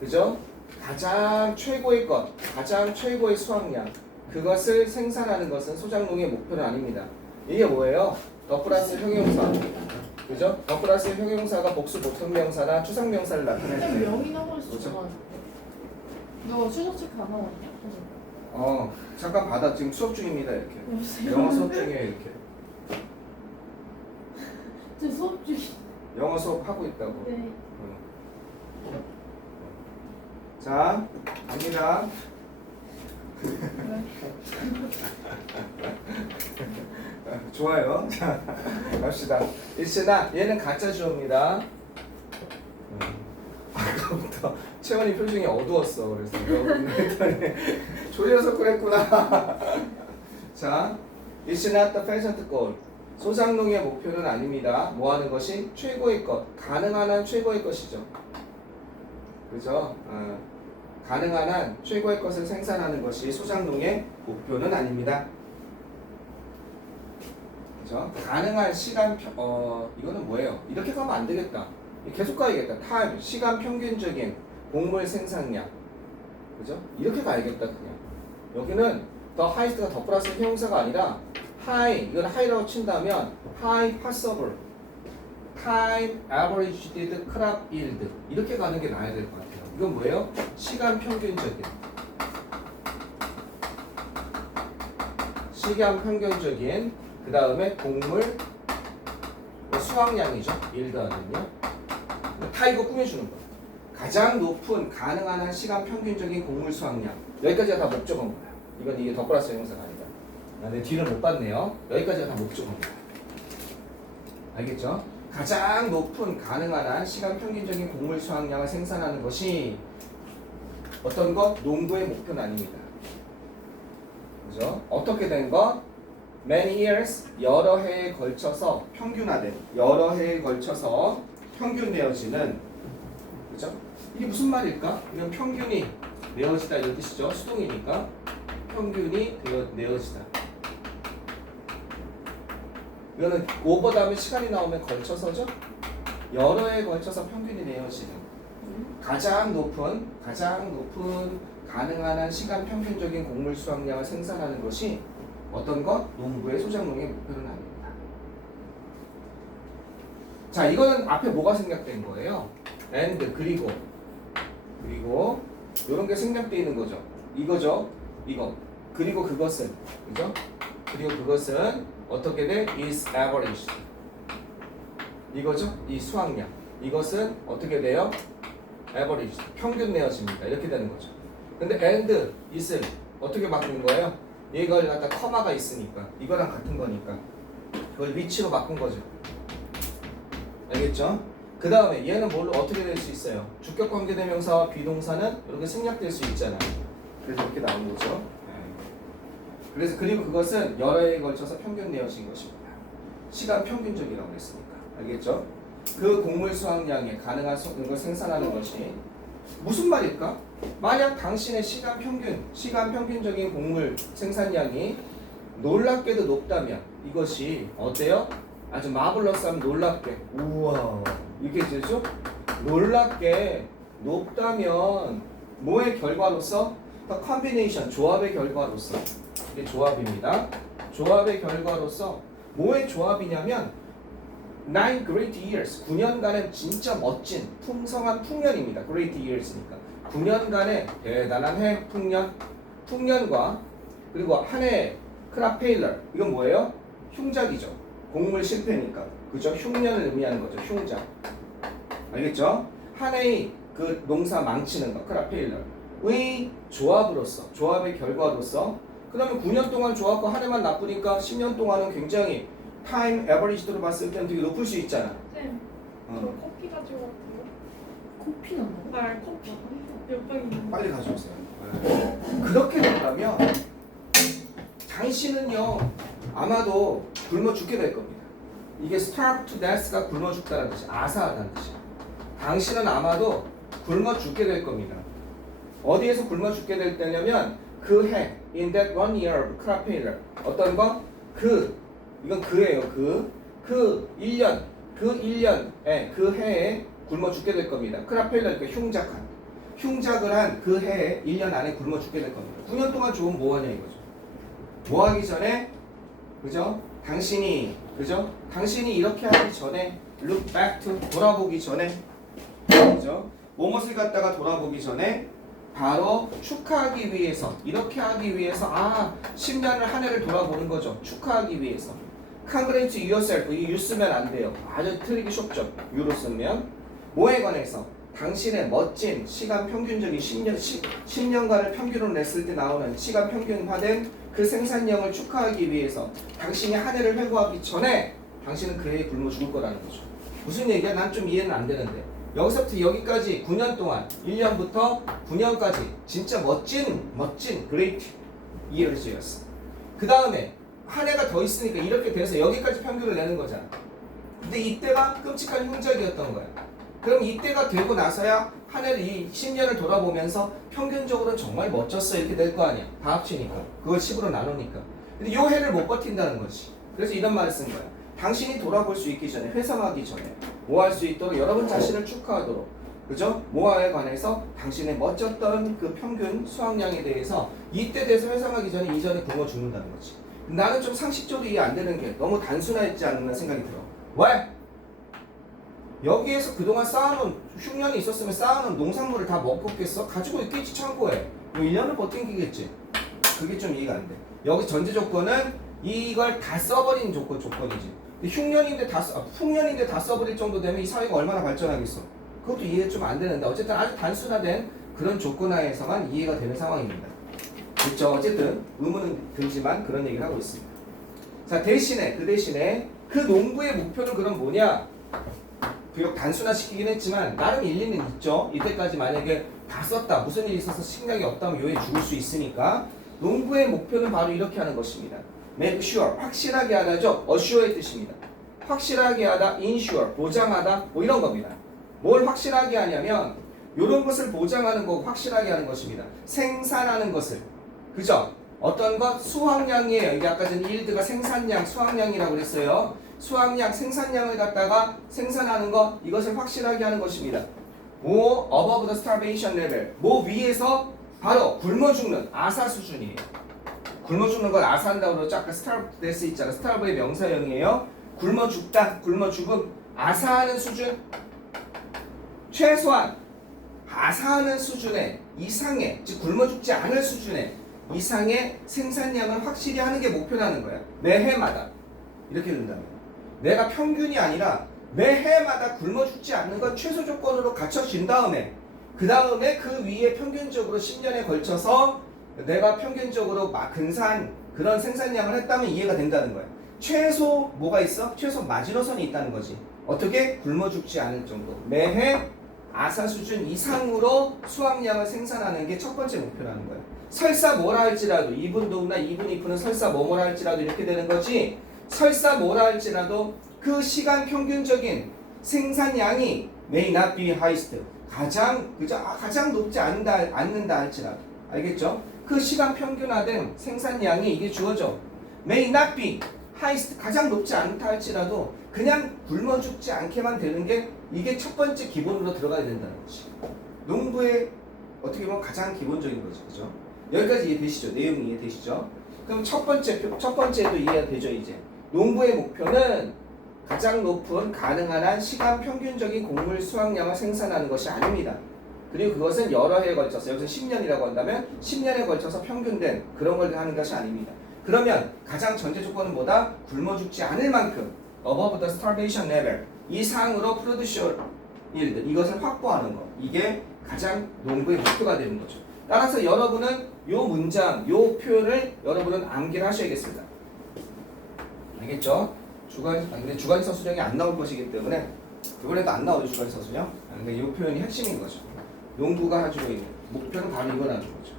그죠? 가장 최고의 것, 가장 최고의 수확량. 그것을 생산하는 것은 소장농의 목표는 아닙니다. 이게 뭐예요? 더 플러스 형용사. 그죠? 더 플러스 형용사가 복수 보통명사나 추상명사를 나타낼 쌤 때. 명이나 버리시 그렇죠. 좋아하는데. 너 수석 체크 안 나왔냐? 잠깐 받아. 지금 수업 중입니다. 이렇게. 여보세요? 영어 수업 중에 이렇게. 제 수업 중이. 영어 수업 하고 있다고. 네. 자, 갑니다. 좋아요. 자, 갑시다. 일시나 얘는 가짜 주어입니다. 아까부터 채원이 표정이 어두웠어. 그래서 했더니 졸려서 그랬구나. 자, It's not the peasant goal. 소장농의 목표는 아닙니다. 뭐 하는 것이? 최고의 것, 가능한 한 최고의 것이죠. 그죠? 가능한 한 최고의 것을 생산하는 것이 소장농의 목표는 아닙니다. 그죠? 가능한 시간 이거는 뭐예요? 이렇게 가면 안 되겠다. 계속 가야겠다. 타임, 시간 평균적인 곡물 생산량. 그죠? 이렇게 가야겠다 그냥. 여기는 더 하이스트가 더 플러스 형용사가 아니라 하이, 이건 하이라고 친다면 하이 파서블, 타임 averaged crop yield 이렇게 가는 게 나야 될 것 같아요. 이건 뭐예요? 시간 평균적인 그 다음에 곡물 수확량이죠. 일단은요. 다 이거 꾸며주는 거야. 가장 높은 가능한 한 시간 평균적인 곡물 수확량. 여기까지가 다 목적어인 거야. 이게 더 플러스 형용사가 아니다. 내 뒤를 못 봤네요. 여기까지가 다 목적어인 거야. 알겠죠? 가장 높은 가능한 한 시간 평균적인 곡물 수확량을 생산하는 것이 어떤 것? 농부의 목표는 아닙니다. 그죠? 어떻게 된 것? Many years, 여러 해에 걸쳐서 평균화된, 여러 해에 걸쳐서 평균되어지는, 그죠? 이게 무슨 말일까? 이건 평균이 내어지다 이런 뜻이죠. 수동이니까 평균이 내어지다. 이거는 오버 다음에 시간이 나오면 걸쳐서죠. 여러 해에 걸쳐서 평균이 내어지는 가장 높은 가능한 한 시간 평균적인 곡물 수확량을 생산하는 것이 어떤 것? 농부의 소장농의 목표는 아닙니다. 자, 이거는 앞에 뭐가 생략된 거예요? and 그리고 이런 게 생략되어 있는 거죠. 이거죠. 이거. 그리고 그것은 그죠? 그리고 그것은 어떻게 돼? is averaged. 이거죠? 이 수확량. 이것은 어떻게 돼요? averaged. 평균 내어집니다. 이렇게 되는 거죠. 근데 and is을 어떻게 바꾼 거예요? 이걸 갖다 커마가 있으니까 이거랑 같은 거니까 그걸 위치로 바꾼 거죠. 알겠죠? 그 다음에 얘는 뭘로 어떻게 될 수 있어요? 주격 관계대명사와 비동사는 이렇게 생략될 수 있잖아요. 그래서 이렇게 나온 거죠. 그래서 그리고 그것은 여러 해에 걸쳐서 평균 내어진 것입니다. 시간 평균적이라고 했으니까. 알겠죠? 그 곡물 수확량에 가능한 걸 생산하는 것이 무슨 말일까? 만약 당신의 시간 평균적인 곡물 생산량이 놀랍게도 높다면 이것이 어때요? 아주 마블러스하면 놀랍게 우와 이렇게 되죠? 놀랍게 높다면 뭐의 결과로서? The combination 조합의 결과로서 이게 조합입니다. 조합의 결과로서 뭐의 조합이냐면 9 great years 9년간의 진짜 멋진 풍성한 풍년입니다. great years니까 9년간의 대단한 해 풍년과 그리고 한 해의 크랍 페일러 이건 뭐예요? 흉작이죠. 곡물 실패니까 그죠? 흉년을 의미하는 거죠. 흉작 알겠죠? 한 해의 그 농사 망치는 거 크랍 페일러의 조합으로서 조합의 결과로서 그다음에 9년 동안 좋았고 한 해만 나쁘니까 10년 동안은 굉장히 타임 에버리지로 봤을 때는 되게 높을 수 있잖아. 쌤, 저 커피 가지고 왔어요. 코피 난다고? 말 커피 몇 병이 빨리 가져오세요. 그렇게 된다면 당신은요 아마도 굶어 죽게 될 겁니다. 이게 starve to death가 굶어 죽다는 뜻이 아사하다는 뜻이에요. 당신은 아마도 굶어 죽게 될 겁니다. 어디에서 굶어 죽게 될 때냐면 그 해 in that 1 year of crop failure 어떤 거? 이건 그예요. 그 1년 그 해에 굶어 죽게 될 겁니다. crop failure 그러니까 흉작을 한 그 해에 1년 안에 굶어 죽게 될 겁니다. 9년 동안 좋으면 뭐하냐 이거죠. 뭐 하기 전에 그죠? 당신이 이렇게 하기 전에 look back to 돌아보기 전에 그죠? 무엇을 갖다가 돌아보기 전에 바로 축하하기 위해서 이렇게 하기 위해서 10년을 한 해를 돌아보는 거죠. 축하하기 위해서 congratulate yourself 이 you 쓰면 안 돼요. 아주 틀리기 쉽죠. you로 쓰면 뭐에 관해서 당신의 멋진 시간 평균적인 10년간을 평균으로 냈을 때 나오는 시간 평균화된 그 생산량을 축하하기 위해서 당신이 한 해를 회고하기 전에 당신은 그 해에 굶어 죽을 거라는 거죠. 무슨 얘기야? 난 좀 이해는 안 되는데 여기서부터 여기까지 9년 동안 1년부터 9년까지 진짜 멋진 great years였어. 그 다음에 한 해가 더 있으니까 이렇게 돼서 여기까지 평균을 내는 거잖아. 근데 이때가 끔찍한 흉작이었던 거야. 그럼 이때가 되고 나서야 한 해를 이 10년을 돌아보면서 평균적으로는 정말 멋졌어 이렇게 될 거 아니야. 다 합치니까. 그걸 10으로 나누니까. 근데 이 해를 못 버틴다는 거지. 그래서 이런 말을 쓴 거야. 당신이 돌아볼 수 있기 전에 회상하기 전에 뭐 할 수 있도록 여러분 자신을 축하하도록 그죠? 모아에 관해서 당신의 멋졌던 그 평균 수확량에 대해서 이때 돼서 회상하기 전에 이전에 굶어 죽는다는 거지. 나는 좀 상식적으로 이해 안 되는 게 너무 단순하지 않나 생각이 들어. 왜? 여기에서 그동안 쌓아놓은 흉년이 있었으면 쌓아놓은 농산물을 다 먹었겠어? 가지고 있겠지 창고에. 1년을 버티겠지. 그게 좀 이해가 안 돼. 여기 전제 조건은 이걸 다 써버린 조건이지. 흉년인데 풍년인데 다 써버릴 정도 되면 이 사회가 얼마나 발전하겠어. 그것도 이해가 좀 안 되는데 어쨌든 아주 단순화된 그런 조건 하에서만 이해가 되는 상황입니다. 그렇죠? 어쨌든 의문은 들지만 그런 얘기를 하고 있습니다. 자 대신에 그 농부의 목표는 그럼 뭐냐? 비록 단순화시키긴 했지만 나름 일리는 있죠. 이때까지 만약에 다 썼다 무슨 일이 있어서 식량이 없다면 요에 죽을 수 있으니까 농부의 목표는 바로 이렇게 하는 것입니다. make sure 확실하게 하다죠. assure의 뜻입니다. 확실하게 하다, ensure 보장하다 뭐 이런 겁니다. 뭘 확실하게 하냐면 이런 것을 보장하는 거고 확실하게 하는 것입니다. 생산하는 것을 그죠? 어떤 것 수확량이에요. 이게 아까 전 yield가 생산량 수확량이라고 그랬어요. 수확량 생산량을 갖다가 생산하는 것 이것을 확실하게 하는 것입니다. 뭐 above the starvation level 뭐 위에서 바로 굶어 죽는 아사 수준이에요. 굶어 죽는 걸 아사한다고 그러죠. 아까 starve to death 있잖아. starve의 명사형이에요. 굶어 죽다, 굶어 죽음, 아사하는 수준, 최소한 아사하는 수준의 이상의, 즉 굶어 죽지 않을 수준의 이상의 생산량을 확실히 하는 게 목표라는 거야. 매해마다 이렇게 된다면 내가 평균이 아니라 매해마다 굶어 죽지 않는 건 최소 조건으로 갖춰진 다음에 그 다음에 그 위에 평균적으로 10년에 걸쳐서 내가 평균적으로 근사한 그런 생산량을 했다면 이해가 된다는 거야. 최소 뭐가 있어? 최소 마지노선이 있다는 거지. 어떻게? 굶어 죽지 않을 정도. 매해 아사 수준 이상으로 수확량을 생산하는 게 첫 번째 목표라는 거야. 설사 뭐라 할지라도 2분 도우나 2분 이프는 설사 뭐라 할지라도 이렇게 되는 거지. 설사 뭐라 할지라도 그 시간 평균적인 생산량이 may not be highest 가장 높지 않는다 할지라도 알겠죠? 그 시간 평균화된 생산량이 이게 주어져. may not be highest 가장 높지 않다 할지라도 그냥 굶어 죽지 않게만 되는 게 이게 첫 번째 기본으로 들어가야 된다는 거지. 농부의 어떻게 보면 가장 기본적인 거지, 그죠? 여기까지 이해되시죠? 내용이 이해되시죠? 그럼 첫 번째도 이해가 되죠, 이제. 농부의 목표는 가장 높은 가능한 한 시간 평균적인 곡물 수확량을 생산하는 것이 아닙니다. 그리고 그것은 여러 해에 걸쳐서 여기서 10년이라고 한다면 10년에 걸쳐서 평균된 그런 걸 하는 것이 아닙니다. 그러면 가장 전제 조건은 뭐다? 굶어 죽지 않을 만큼 above the starvation level 이상으로 produce yield 이것을 확보하는 것 이게 가장 농부의 목표가 되는 거죠. 따라서 여러분은 요 문장, 요 표현을 여러분은 암기를 하셔야겠습니다. 알겠죠? 근데 주관사 수령이 안 나올 것이기 때문에 이번에도 안 나오죠, 주관사 수령. 그러니까 이 표현이 핵심인 거죠. 농구가 가지고 있는 목표는 바로 이거라는 거죠.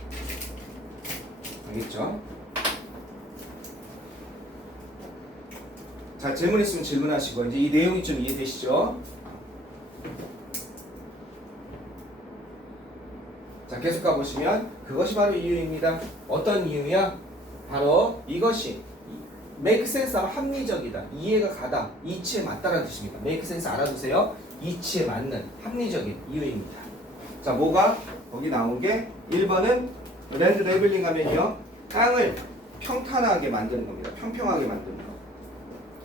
알겠죠? 자, 질문 있으면 질문하시고 이제 이 내용이 좀 이해되시죠? 자, 계속 가보시면 그것이 바로 이유입니다. 어떤 이유야? 바로 이것이 make sense 하면 합리적이다. 이해가 가다. 이치에 맞다라는 뜻입니다. make sense 알아두세요. 이치에 맞는 합리적인 이유입니다. 자, 뭐가? 거기 나온 게 1번은 랜드 레벨링 하면요. 땅을 평탄하게 만드는 겁니다. 평평하게 만드는 거.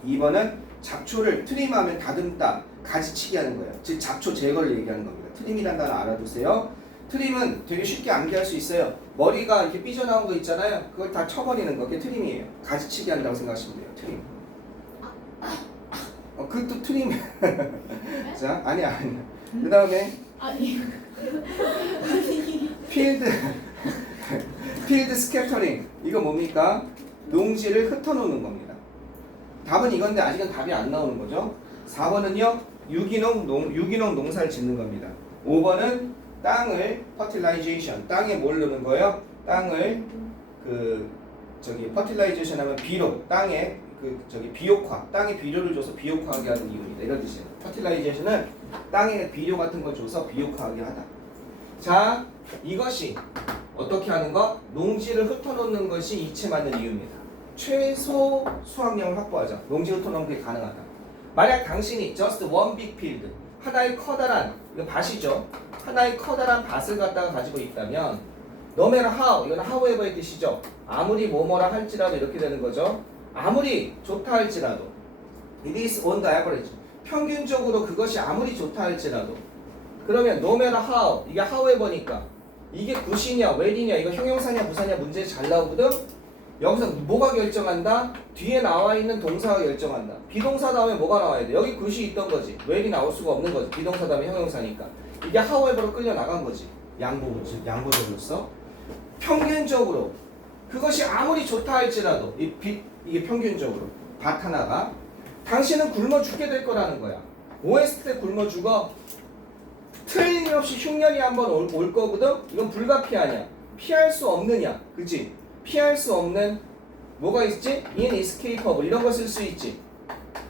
2번은 잡초를 트림하면 다듬다, 가지치기 하는 거예요. 즉 잡초 제거를 얘기하는 겁니다. 트림이란 단어 알아두세요. 트림은 되게 쉽게 암기할 수 있어요. 머리가 이렇게 삐져나온 거 있잖아요. 그걸 다 쳐버리는 거. 그게 트림이에요. 가지치기 한다고 생각하시면 돼요. 트림. 그것도 트림. 자, 아니야. 그 다음에 아니. 필드 스캐터링. 이거 뭡니까? 농지를 흩어놓는 겁니다. 답은 이건데 아직은 답이 안 나오는 거죠. 4번은요. 유기농 농사를 짓는 겁니다. 5번은 땅을 퍼틸라이제이션. 땅에 뭘 넣는 거예요? 땅을 퍼틸라이제이션 하면 비료. 땅에 비옥화. 땅에 비료를 줘서 비옥화하게 하는 이유입니다. 이런 뜻이에요. 퍼틸라이제이션은 땅에 비료 같은 걸 줘서 비옥화하게 하다. 자, 이것이 어떻게 하는 거? 농지를 흩어놓는 것이 이치에 맞는 이유입니다. 최소 수확량을 확보하자. 농지 흩어놓는 게 가능하다. 만약 당신이 just one big field, 하나의 커다란, 이거 밭이죠. 하나의 커다란 밭을 갖다가 가지고 있다면 no matter how, 이건 however의 뜻이죠. 아무리 뭐뭐라 할지라도 이렇게 되는 거죠. 아무리 좋다 할지라도 it is on the average, 평균적으로 그것이 아무리 좋다 할지라도 그러면 no matter how, 이게 however니까 이게 굿이냐 well이냐 이거 형용사냐 부사냐 문제 잘 나오거든. 여기서 뭐가 결정한다? 뒤에 나와 있는 동사가 결정한다. 비동사 다음에 뭐가 나와야 돼? 여기 굿이 있던 거지. well이 나올 수가 없는 거지. 비동사 다음에 형용사니까. 이게 however로 끌려 나간 거지. 양보대로서 평균적으로 그것이 아무리 좋다 할지라도 이게 평균적으로 밭 하나가 당신은 굶어 죽게 될 거라는 거야. OST 때 굶어 죽어. 틀림없이 흉년이 한번 올 거거든. 이건 불가피하냐? 피할 수 없느냐? 그치? 피할 수 없는 뭐가 있지? inescapable 이런 거 쓸 수 있지.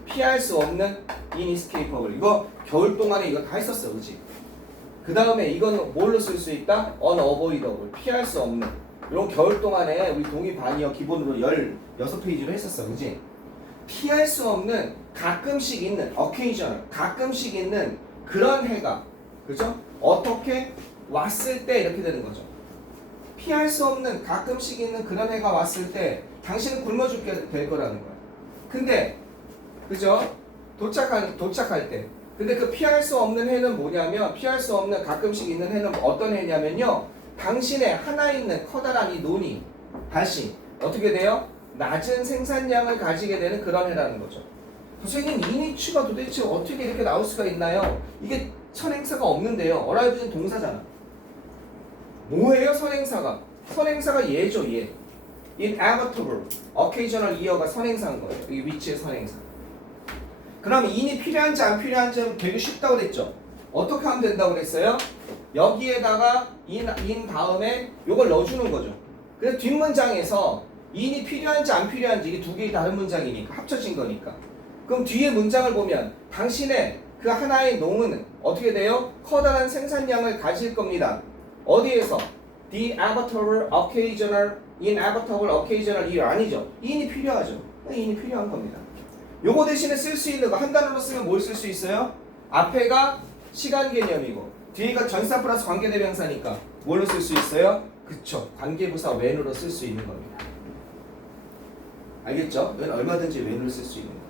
피할 수 없는 inescapable 이거 겨울 동안에 이거 다 했었어, 그치? 그 다음에 이건 뭘로 쓸 수 있다? unavoidable 피할 수 없는. 이런 겨울 동안에 우리 동의 반이어 기본으로 16페이지로 했었어, 그치? 피할 수 없는 가끔씩 있는 occasional 가끔씩 있는 그런 해가 그죠? 어떻게 왔을 때 이렇게 되는 거죠. 피할 수 없는 가끔씩 있는 그런 해가 왔을 때 당신은 굶어 죽게 될 거라는 거야. 근데 그죠? 도착할 때. 근데 그 피할 수 없는 해는 뭐냐면 피할 수 없는 가끔씩 있는 해는 어떤 해냐면요. 당신의 하나 있는 커다란 이 논이 다시 어떻게 돼요? 낮은 생산량을 가지게 되는 그런 해라는 거죠. 선생님 이니치가 도대체 어떻게 이렇게 나올 수가 있나요? 이게 선행사가 없는데요. 어라이브는 동사잖아. 뭐예요 선행사가? 선행사가 얘죠 얘. inevitable, occasional year가 선행사인 거예요. 이 위치의 선행사. 그럼 in이 필요한지 안 필요한지 되게 쉽다고 그랬죠. 어떻게 하면 된다고 그랬어요? 여기에다가 in 다음에 요걸 넣어주는 거죠. 그래서 뒷문장에서 in이 필요한지 안 필요한지 이게 두 개의 다른 문장이니까 합쳐진 거니까. 그럼 뒤에 문장을 보면 당신의 그 하나의 농은 어떻게 돼요? 커다란 생산량을 가질 겁니다. 어디에서? The inevitable occasional year 아니죠. in이 필요하죠. in이 필요한 겁니다. 요거 대신에 쓸 수 있는 거 한 단어로 쓰면 뭘 쓸 수 있어요? 앞에가 시간 개념이고 뒤에가 전사 플러스 관계대명사니까 뭘로 쓸 수 있어요? 그쵸. 관계부사 when으로 쓸 수 있는 겁니다. 알겠죠? 이건 얼마든지 when으로 쓸 수 있는 거예요.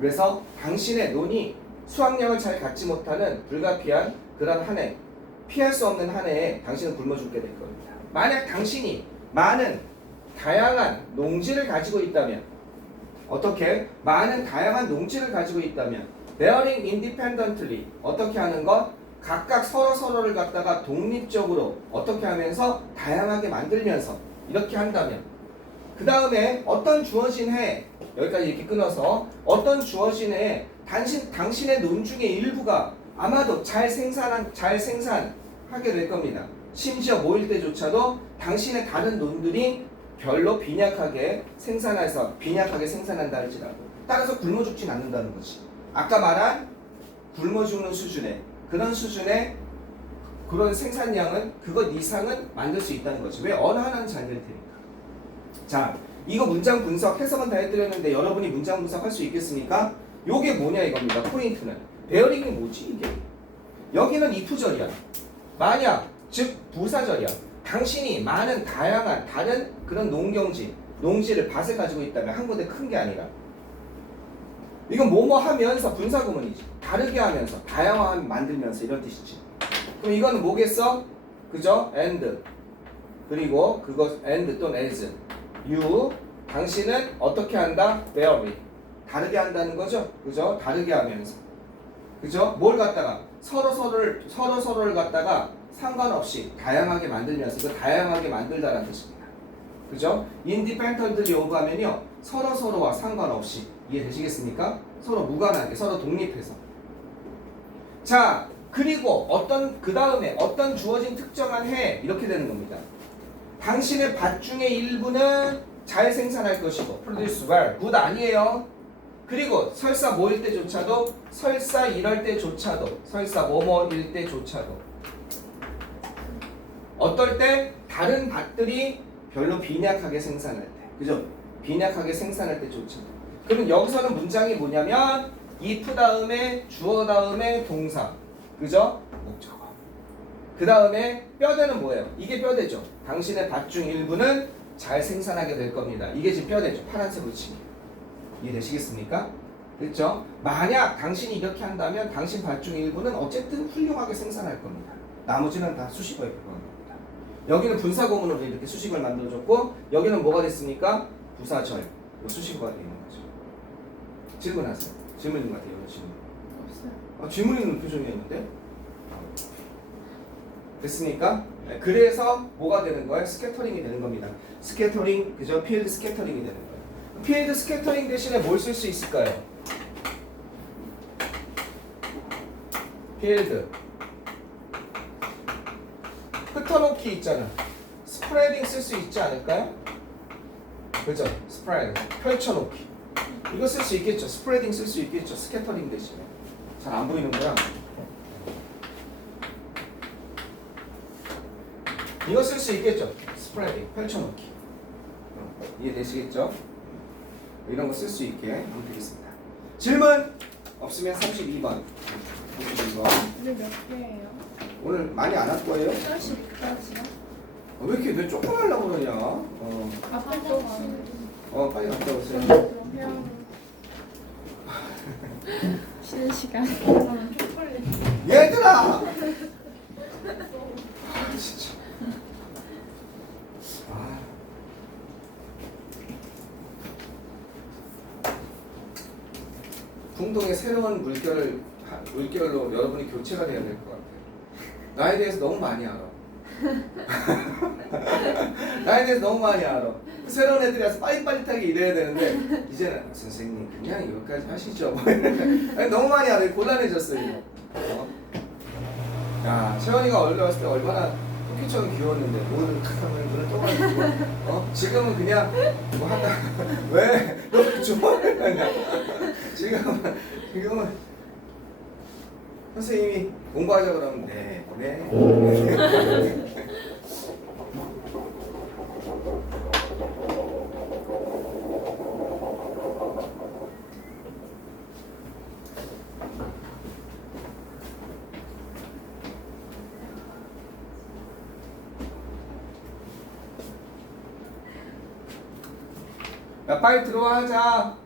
그래서 당신의 논이 수확량을 잘 갖지 못하는 불가피한 그런 한 해, 피할 수 없는 한 해에 당신은 굶어 죽게 될 겁니다. 만약 당신이 많은 다양한 농지를 가지고 있다면 어떻게? 많은 다양한 농지를 가지고 있다면 bearing independently 어떻게 하는 것? 각각 서로를 갖다가 독립적으로 어떻게 하면서 다양하게 만들면서 이렇게 한다면 그 다음에 어떤 주어진 해 여기까지 이렇게 끊어서 어떤 주어진 해에 당신의 논 중에 일부가 아마도 잘 생산하게 될 겁니다. 심지어 모일 때조차도 당신의 다른 놈들이 별로 빈약하게 생산한다 할지라도 따라서 굶어 죽진 않는다는 거지. 아까 말한 굶어 죽는 수준의 그런 수준의 그런 생산량은 그것 이상은 만들 수 있다는 거지. 왜? 어느 하나는 잘 될 테니까. 자, 이거 문장 분석 해석은 다 해드렸는데 여러분이 문장 분석할 수 있겠습니까? 요게 뭐냐 이겁니다. 포인트는 베어링이 뭐지 이게? 여기는 if절이야. 만약 즉 부사절이야. 당신이 많은 다양한 다른 그런 농지를 밭을 가지고 있다면 한 군데 큰 게 아니라 이건 뭐뭐 하면서 분사구문이지. 다르게 하면서 다양화 만들면서 이런 뜻이지. 그럼 이거는 뭐겠어? 그죠? and 그리고 그거 and 또는 as you 당신은 어떻게 한다? vary 다르게 한다는 거죠. 그죠? 다르게 하면서 그죠? 뭘 갖다가 서로를 갖다가 상관없이 다양하게 만들면서 그 다양하게 만들다라는 뜻입니다. 그죠? independently of 하면요 서로와 상관없이 이해되시겠습니까? 서로 무관하게 서로 독립해서. 자 그리고 그 다음에 어떤 주어진 특정한 해 이렇게 되는 겁니다. 당신의 밭 중의 일부는 잘 생산할 것이고 produce well good 아니에요. 그리고 설사 뭐일 때조차도 설사 이럴 때조차도 설사 뭐뭐일 때조차도 어떨 때 다른 밭들이 별로 빈약하게 생산할 때 그죠? 빈약하게 생산할 때조차도. 그럼 여기서는 문장이 뭐냐면 if 다음에 주어 다음에 동사 그죠? 목적어. 그 다음에 뼈대는 뭐예요? 이게 뼈대죠. 당신의 밭 중 일부는 잘 생산하게 될 겁니다. 이게 지금 뼈대죠. 파란색으로 치기. 이해되시겠습니까? 그렇죠? 만약 당신이 이렇게 한다면 당신 밭 중 일부는 어쨌든 훌륭하게 생산할 겁니다. 나머지는 다 수식어에 불과한 겁니다. 여기는 분사구문으로 이렇게 수식을 만들어줬고 여기는 뭐가 됐습니까? 부사절. 수식어가 되어 있는 거죠. 질문하세요. 질문 있는 것 같아요. 질문. 없어요. 질문 있는 표정이었는데? 됐습니까? 네, 그래서 뭐가 되는 거예요? 스캐터링이 되는 겁니다. 스캐터링, 그죠? 필드 스캐터링이 되는 거예요. 필드 스캐터링 대신에 뭘 쓸 수 있을까요? 필드 흩어놓기 있잖아. 스프레딩 쓸 수 있지 않을까요? 그죠? 스프레딩 펼쳐놓기 이거 쓸 수 있겠죠? 스프레딩 쓸 수 있겠죠? 스캐터링 대신에 잘 안 보이는 거야. 이거 쓸 수 있겠죠? 스프레딩 펼쳐놓기 이해되시겠죠? 이런 거 쓸 수 있게 하면 되겠습니다. 질문 없으면 32번. 32번. 오늘 몇 개예요? 오늘 많이 안 할 거예요? 42까지요? 왜 이렇게 왜 조금 하려고 그러냐? 앞에 또 많은데. 빨리 갔다 오세요. 그럼 해야 쉬는 시간. 그러면 초콜릿. 얘들아! 진짜. 풍동의 새로운 물결로 여러분이 교체가 돼야 될 것 같아요. 나에 대해서 너무 많이 알아. 나에 대해서 너무 많이 알아. 새로운 애들이 와서 빠릿빠릿하게 일해야 되는데 이제는 선생님 그냥 이거까지 하시죠. 아니, 너무 많이 알아. 곤란해졌어요. 야, 채원이가 원래 왔을 때 얼마나 토끼처럼 귀여웠는데 눈을 탁 하면 눈을 떠가지고 지금은 그냥 뭐 하다 왜? 너 좋아하냐? 지금은 선생님이 공부하자 그러면 네. 야, 빨리 들어와 하자.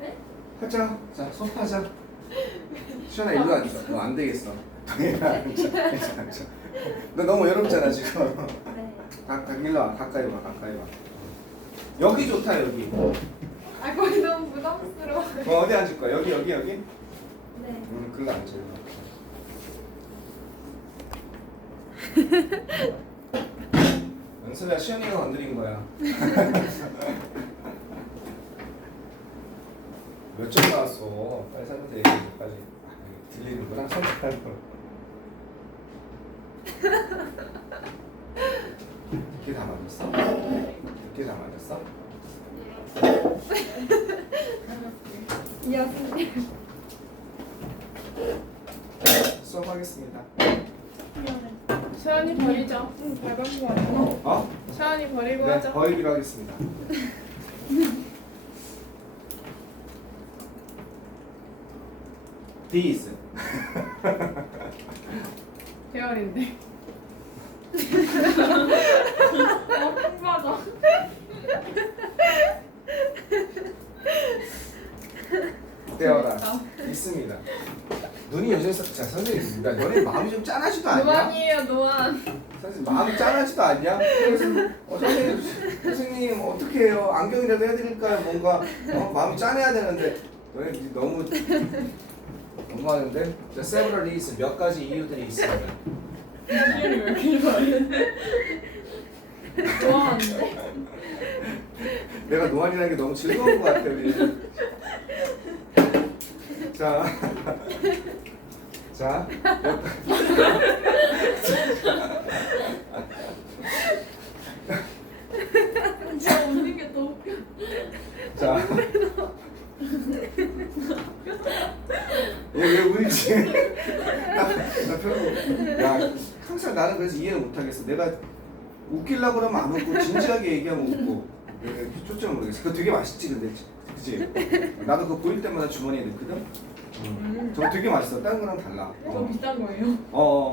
네? 하자. 자, 손 파자. 시원아 일로 앉아. 너 안 되겠어. 앉아. 너 너무 외롭잖아 지금. 네. 일로 와. 가까이 와. 여기 좋다 여기. 아 거기 너무 부담스러워. 어디 앉을 거야? 여기. 네. 글로 앉아. 소리야 시연이가 건드린 거야. 몇 점 나왔어? 빨리 설명해 빨리. 들리는구나 손가락으로. 듣기 다 맞았어? 듣기 다 맞았어? 이어서 수업하겠습니다. 미안해. 서연이 버리죠. 응, 발광 거 아니야? 어? 서연이 버리고 네, 하죠. 버리기로 하겠습니다. These. 계열인데. 어, 맞아. 되어라 있습니다. 눈이 요즘 자 선생님, 너네 마음이 좀 짠하지도 않냐? 노안이에요 노안. 선생님 마음이 짠하지도 않냐? 그래서 선생님 어떻게 해요? 안경이라도 해드릴까요? 뭔가 마음이 짠해야 되는데 너네 너무 너무하는데. 자, several reasons 몇 가지 이유들이 있습니다. 시연이 왜 이렇게 좋아해? 좋아하는데? 내가 노안이라는 게 너무 즐거운 것 같아 우리. 자, 자, 진짜 웃는 게 더 웃겨. 자. 얘왜 울지? 나 별로. 야, 항상 나는 그래서 이해를 못 하겠어. 내가 웃기려고 그러면 안 웃고 진지하게 얘기하면 웃고. 왜 초점을 모르겠어. 그거 되게 맛있지 근데, 그치? 나도 그거 보일 때마다 주머니에 넣거든. 저거 되게 맛있어. 다른 거랑 달라. 저 비싼 거예요.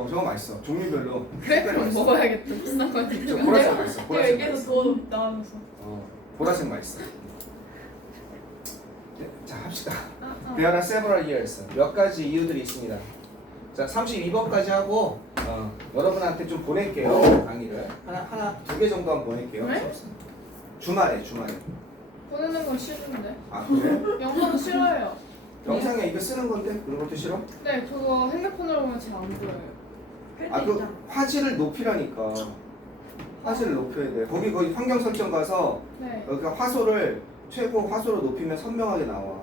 저거 맛있어. 종류별로. 그래? 색깔이 그럼 맛있어. 먹어야겠다. 비싼 거 같으니까. 저 보라색 맛있어. 내가 보라색 얘기해서 맛있어. 더 나와서. 보라색 맛있어. 네, 자 합시다. 아, There are several years. 몇 가지 이유들이 있습니다. 자 32번까지 하고 여러분한테 좀 보낼게요. 강의를 하나 두 개 정도 한번 보낼게요. 왜? 주말에. 보내는 건 싫은데. 아 그래? 영어는 싫어요. 영상에 이거 쓰는 건데 그런 것도 싫어? 네, 그거 핸드폰으로 보면 잘 안 보여요. 그 화질을 높이라니까. 화질을 높여야 돼. 거기 환경 설정 가서 네. 여기가 화소를 최고 화소로 높이면 선명하게 나와.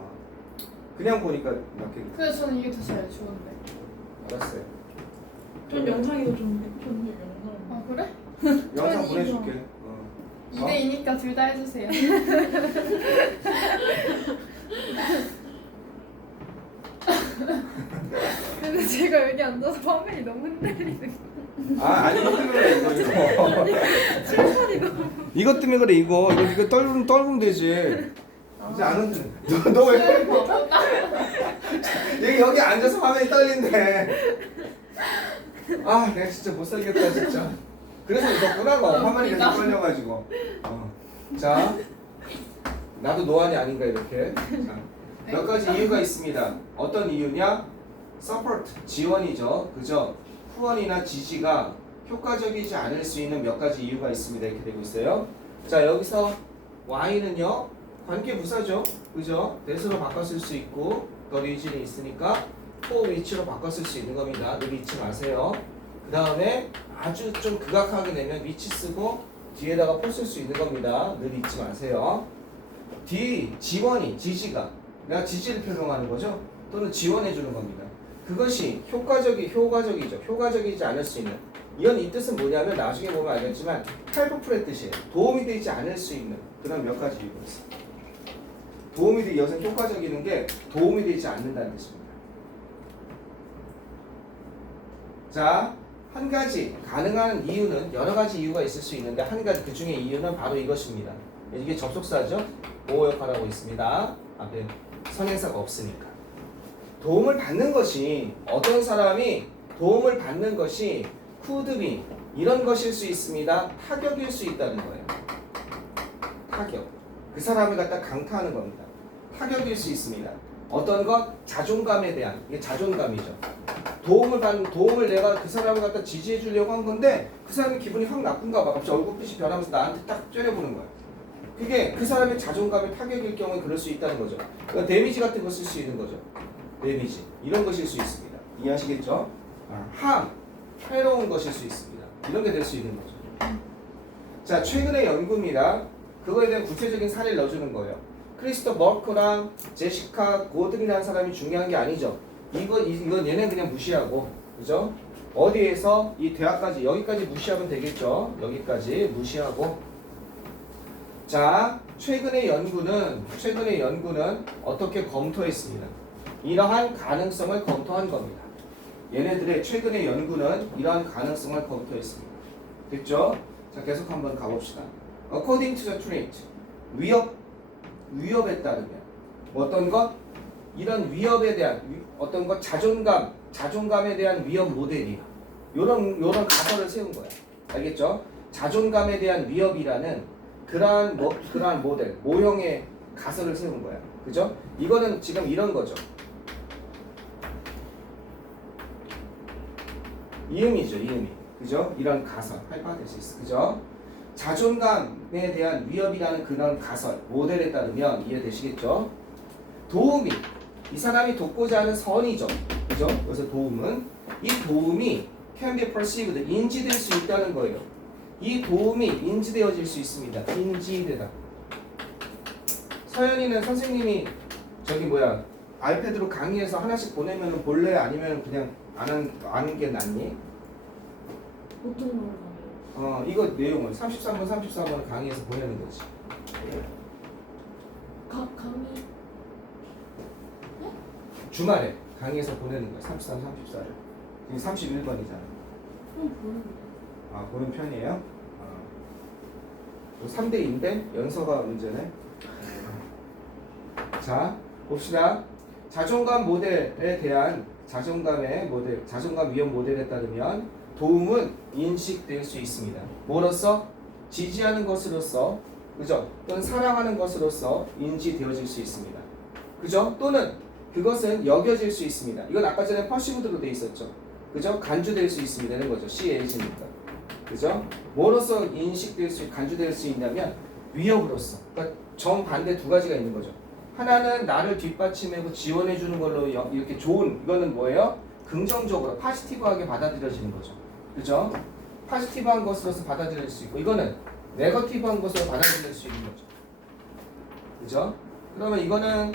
그냥 보니까 이렇게. 그래서 저는 이게 더 잘 좋은데. 알았어요. 전 영상이 더 좋은데. 저는 영상. 아 그래? 영상 저는 보내줄게. 이거. 2대2니까 둘 다 해주세요. 근데 제가 여기 앉아서 화면이 너무 흔들리는 아니 이것 때문에 그래 이거. 칭찬이 너무. 이것 때문에 그래 이거 떨구면 되지. 이제 안 흔드는. 너 왜? 여기 앉아서 화면이 떨린대. 아 내가 진짜 못 살겠다 진짜. 그래서 있었구나 너 화면이 계속 떨려가지고. 자 나도 노안이 아닌가 이렇게. 자, 몇 가지 이유가 있습니다. 어떤 이유냐? support 지원이죠. 그죠? 후원이나 지지가 효과적이지 않을 수 있는 몇 가지 이유가 있습니다. 이렇게 되고 있어요. 자 여기서 y는요 관계 부사죠. 그죠? 대수로 바꿨을 수 있고 더 리진이 있으니까 for which로 바꿨을 수 있는 겁니다. 늘 잊지 마세요. 그 다음에 아주 좀 극악하게 내면 which 쓰고 뒤에다가 for 쓸 수 있는 겁니다. 늘 잊지 마세요. 뒤 지원이 지지가 내가 지지를 표명하는 거죠. 또는 지원해 주는 겁니다. 그것이 효과적이죠. 효과적이지 않을 수 있는. 이건 이 뜻은 뭐냐면 나중에 보면 알겠지만 헬프풀의 뜻이에요. 도움이 되지 않을 수 있는 그런 몇 가지 이유가 있어요. 도움이 되기 여기서 효과적이는 게 도움이 되지 않는다는 뜻입니다. 자, 한 가지 가능한 이유는 여러 가지 이유가 있을 수 있는데 한 가지 그 중에 이유는 바로 이것입니다. 이게 접속사죠. 보호 역할을 하고 있습니다. 앞에 선행사가 없으니까. 도움을 받는 것이 어떤 사람이 도움을 받는 것이 could be 이런 것일 수 있습니다. 타격일 수 있다는 거예요. 타격. 그 사람을 갖다 강타하는 겁니다. 타격일 수 있습니다. 어떤 것? 자존감에 대한 이게 자존감이죠. 도움을 내가 그 사람을 갖다 지지해 주려고 한 건데 그 사람이 기분이 확 나쁜가 봐. 갑자기 얼굴빛이 변하면서 나한테 딱 째려보는 거야. 그게 그 사람의 자존감에 타격일 경우에 그럴 수 있다는 거죠. 그러니까 데미지 같은 거 쓸 수 있는 거죠. 데미지 이런 것일 수 있습니다. 이해하시겠죠? 해로운 것일 수 있습니다. 이런 게 될 수 있는 거죠. 자, 최근의 연구입니다. 그거에 대한 구체적인 사례를 넣어주는 거예요. 크리스토 머커랑 제시카 고든이라는 사람이 중요한 게 아니죠. 이건 얘네 그냥 무시하고, 그죠? 어디에서 이 대학까지 여기까지 무시하면 되겠죠. 여기까지 무시하고. 자, 최근의 연구는 어떻게 검토했습니다. 이러한 가능성을 검토한 겁니다. 얘네들의 최근의 연구는 이러한 가능성을 검토했습니다. 됐죠? 자, 계속 한번 가봅시다. According to the threat, 위협에 따르면 어떤 것? 이런 위협에 대한 어떤 것 자존감에 대한 위협 모델이야. 요런 가설을 세운 거야. 알겠죠? 자존감에 대한 위협이라는 그러한 모델, 모형의 가설을 세운 거야. 그죠? 이거는 지금 이런 거죠. 이음이죠, 이음이. 그죠? 이런 가설, 하이파테시스. 그죠? 자존감에 대한 위협이라는 그런 가설, 모델에 따르면 이해되시겠죠? 도움이, 이 사람이 돕고자 하는 선이죠. 그죠? 그래서 이 도움이 can be perceived, 인지될 수 있다는 거예요. 이 도움이 인지되어질 수 있습니다. 인지되다. 서연이는 선생님이 아이패드로 강의해서 하나씩 보내면 볼래? 아니면 그냥 아는 게 낫니? 어떤 걸 가요? 이거 내용을 33번, 34번을 강의해서 보내는 거지. 강의 주말에 강의해서 보내는 거야. 33, 34를. 지금 31번이잖아. 보는 보는 편이에요? 3대2인데 연서가 문제네. 자, 봅시다. 자존감 위험 모델에 따르면 도움은 인식될 수 있습니다. 뭐로써? 지지하는 것으로서, 그죠? 또는 사랑하는 것으로서 인지되어질 수 있습니다. 그죠? 또는 그것은 여겨질 수 있습니다. 이건 아까 전에 퍼시브드로 돼 있었죠. 그죠? 간주될 수 있습니다. 되는 거죠. CH니까. 그죠? 뭐로서 간주될 수 있냐면 위협으로서. 그러니까 정반대 두 가지가 있는 거죠. 하나는 나를 뒷받침하고 지원해 주는 걸로 이렇게 이거는 뭐예요? 긍정적으로 파지티브하게 받아들여지는 거죠. 그죠? 파지티브한 것으로서 받아들일 수 있고, 이거는 네거티브한 것으로 받아들일 수 있는 거죠. 그죠? 그러면 이거는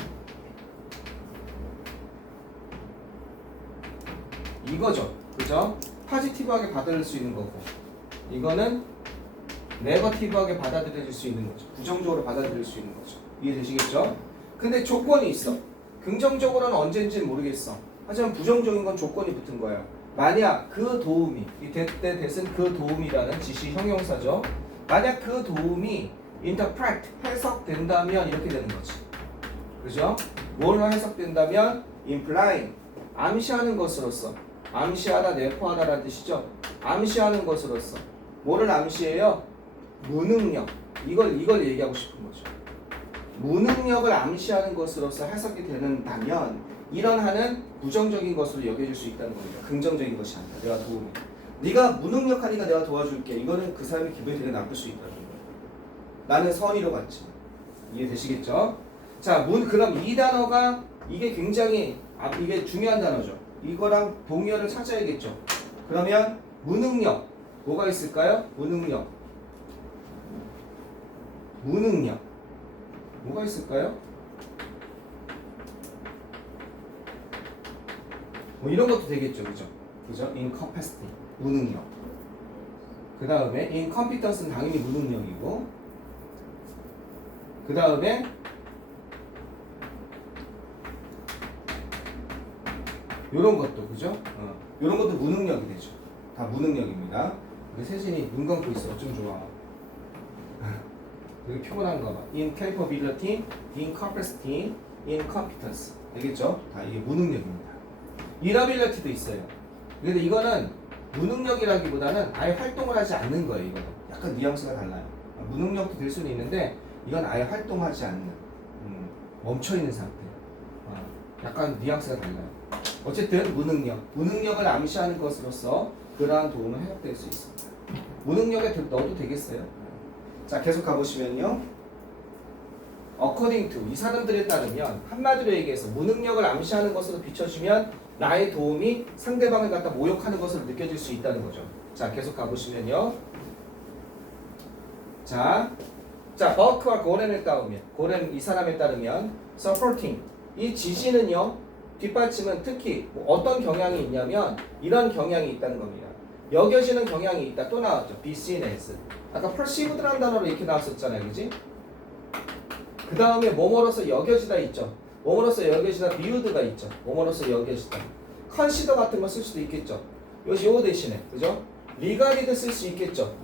이거죠. 그죠? 파지티브하게 받아들일 수 있는 거고, 이거는 네거티브하게 받아들여질 수 있는 거죠. 부정적으로 받아들일 수 있는 거죠. 이해되시겠죠? 근데 조건이 있어. 긍정적으로는 언제인지는 모르겠어. 하지만 부정적인 건 조건이 붙은 거야. 만약 그 도움이, 이 대신 그 도움이라는 지시 형용사죠. 만약 그 도움이 interpret, 해석된다면 이렇게 되는 거지. 그죠? 뭘로 해석된다면 implying, 암시하는 것으로서. 암시하다, 내포하다라는 뜻이죠. 암시하는 것으로서. 뭐를 암시해요? 무능력. 이걸 얘기하고 싶은 거죠. 무능력을 암시하는 것으로서 해석이 된다면 이런 하는 부정적인 것으로 여겨질 수 있다는 겁니다. 긍정적인 것이 아니라 내가 도움이. 네가 무능력하니까 내가 도와줄게. 이거는 그 사람의 기분이 되게 나쁠 수 있다는 거예요. 나는 선의로 갔지. 이해되시겠죠? 자, 그럼 이 단어가 이게 굉장히 이게 중요한 단어죠. 이거랑 동의어를 찾아야겠죠. 그러면 무능력 뭐가 있을까요? 무능력 뭐가 있을까요? 뭐 이런 것도 되겠죠, 그죠? incapacity 무능력. 그 다음에 incompetence는 당연히 무능력이고, 그 다음에 요런 것도, 그죠? 요런 것도 무능력이 되죠. 다 무능력입니다. 우리 세진이 눈 감고 있어. 어쩜 좋아. 되게 피곤한 거 봐. incapability, incapacity, incompetence. 알겠죠? 다 이게 무능력입니다. inability도 있어요. 근데 이거는 무능력이라기보다는 아예 활동을 하지 않는 거예요. 이거는 약간 뉘앙스가 달라요. 무능력도 될 수는 있는데 이건 아예 활동하지 않는, 멈춰있는 상태. 약간 뉘앙스가 달라요. 어쨌든 무능력을 암시하는 것으로서 그러한 도움을 해석될 수 있습니다. 무능력에 넣어도 되겠어요? 자, 계속 가보시면요. according to, 이 사람들에 따르면 한마디로 얘기해서 무능력을 암시하는 것으로 비춰지면 나의 도움이 상대방을 갖다 모욕하는 것으로 느껴질 수 있다는 거죠. 자, 계속 가보시면요. 자, 버크와 고렌에 따르면, 고렌 이 사람에 따르면 supporting 이 지지는요 뒷받침은 특히 뭐 어떤 경향이 있냐면 이런 경향이 있다는 겁니다. 여겨지는 경향이 있다. 또 나왔죠. be seen as. 아까 perceived라는 단어로 이렇게 나왔었잖아요, 그지? 그 다음에 뭐뭐로서 여겨지다 있죠. 뭐뭐로서 여겨지다 viewed가 있죠. 뭐뭐로서 여겨지다. consider 같은 거 쓸 수도 있겠죠. 이것이 요 대신에, 그죠? regarded 쓸 수 있겠죠.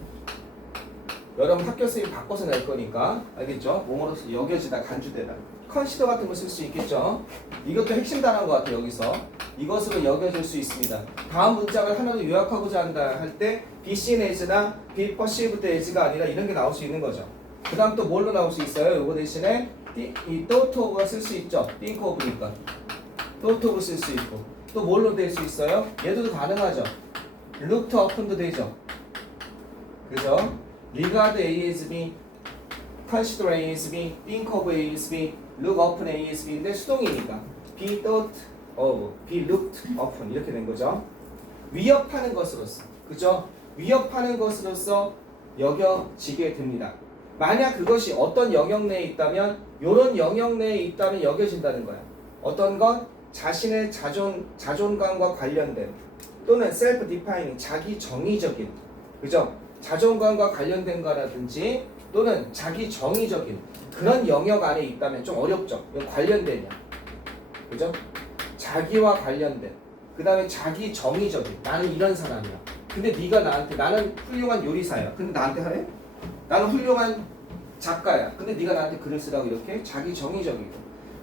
여러분 학교 선생님 바꿔서 낼 거니까 알겠죠? 뭐뭐로서 여겨지다, 간주되다. 컨시더 같은 거 쓸 수 있겠죠? 이것도 핵심 단어인 것 같아요. 여기서 이것으로 여겨질 수 있습니다. 다음 문장을 하나로 요약하고자 한다 할 때 be seen as나 be perceived as가 아니라 이런 게 나올 수 있는 거죠. 그 다음 또 뭘로 나올 수 있어요? 요거 대신에 이 thought of가 쓸 수 있죠. think of니까 thought of 쓸 수 있고 또 뭘로 될 수 있어요? 얘도 가능하죠. looked up도 되죠. 그죠? regard A as B, consider A as B, think of A as B, look upon A as B인데 수동이니까 be thought of, be looked upon 이렇게 된 거죠. 위협하는 것으로서, 그죠? 위협하는 것으로서 여겨지게 됩니다. 만약 그것이 어떤 영역 내에 있다면, 요런 영역 내에 있다면 여겨진다는 거야. 어떤 것? 자신의 자존감과 관련된 또는 self-defining, 자기 정의적인, 그죠? 자존감과 관련된 거라든지 또는 자기 정의적인 그런 영역 안에 있다면 좀 어렵죠. 이건 관련되냐, 그죠? 자기와 관련된, 그 다음에 자기 정의적인, 나는 이런 사람이야. 근데 네가 나한테, 나는 훌륭한 요리사야. 근데 나한테 하래? 나는 훌륭한 작가야. 근데 네가 나한테 글을 쓰라고 이렇게 자기 정의적이고,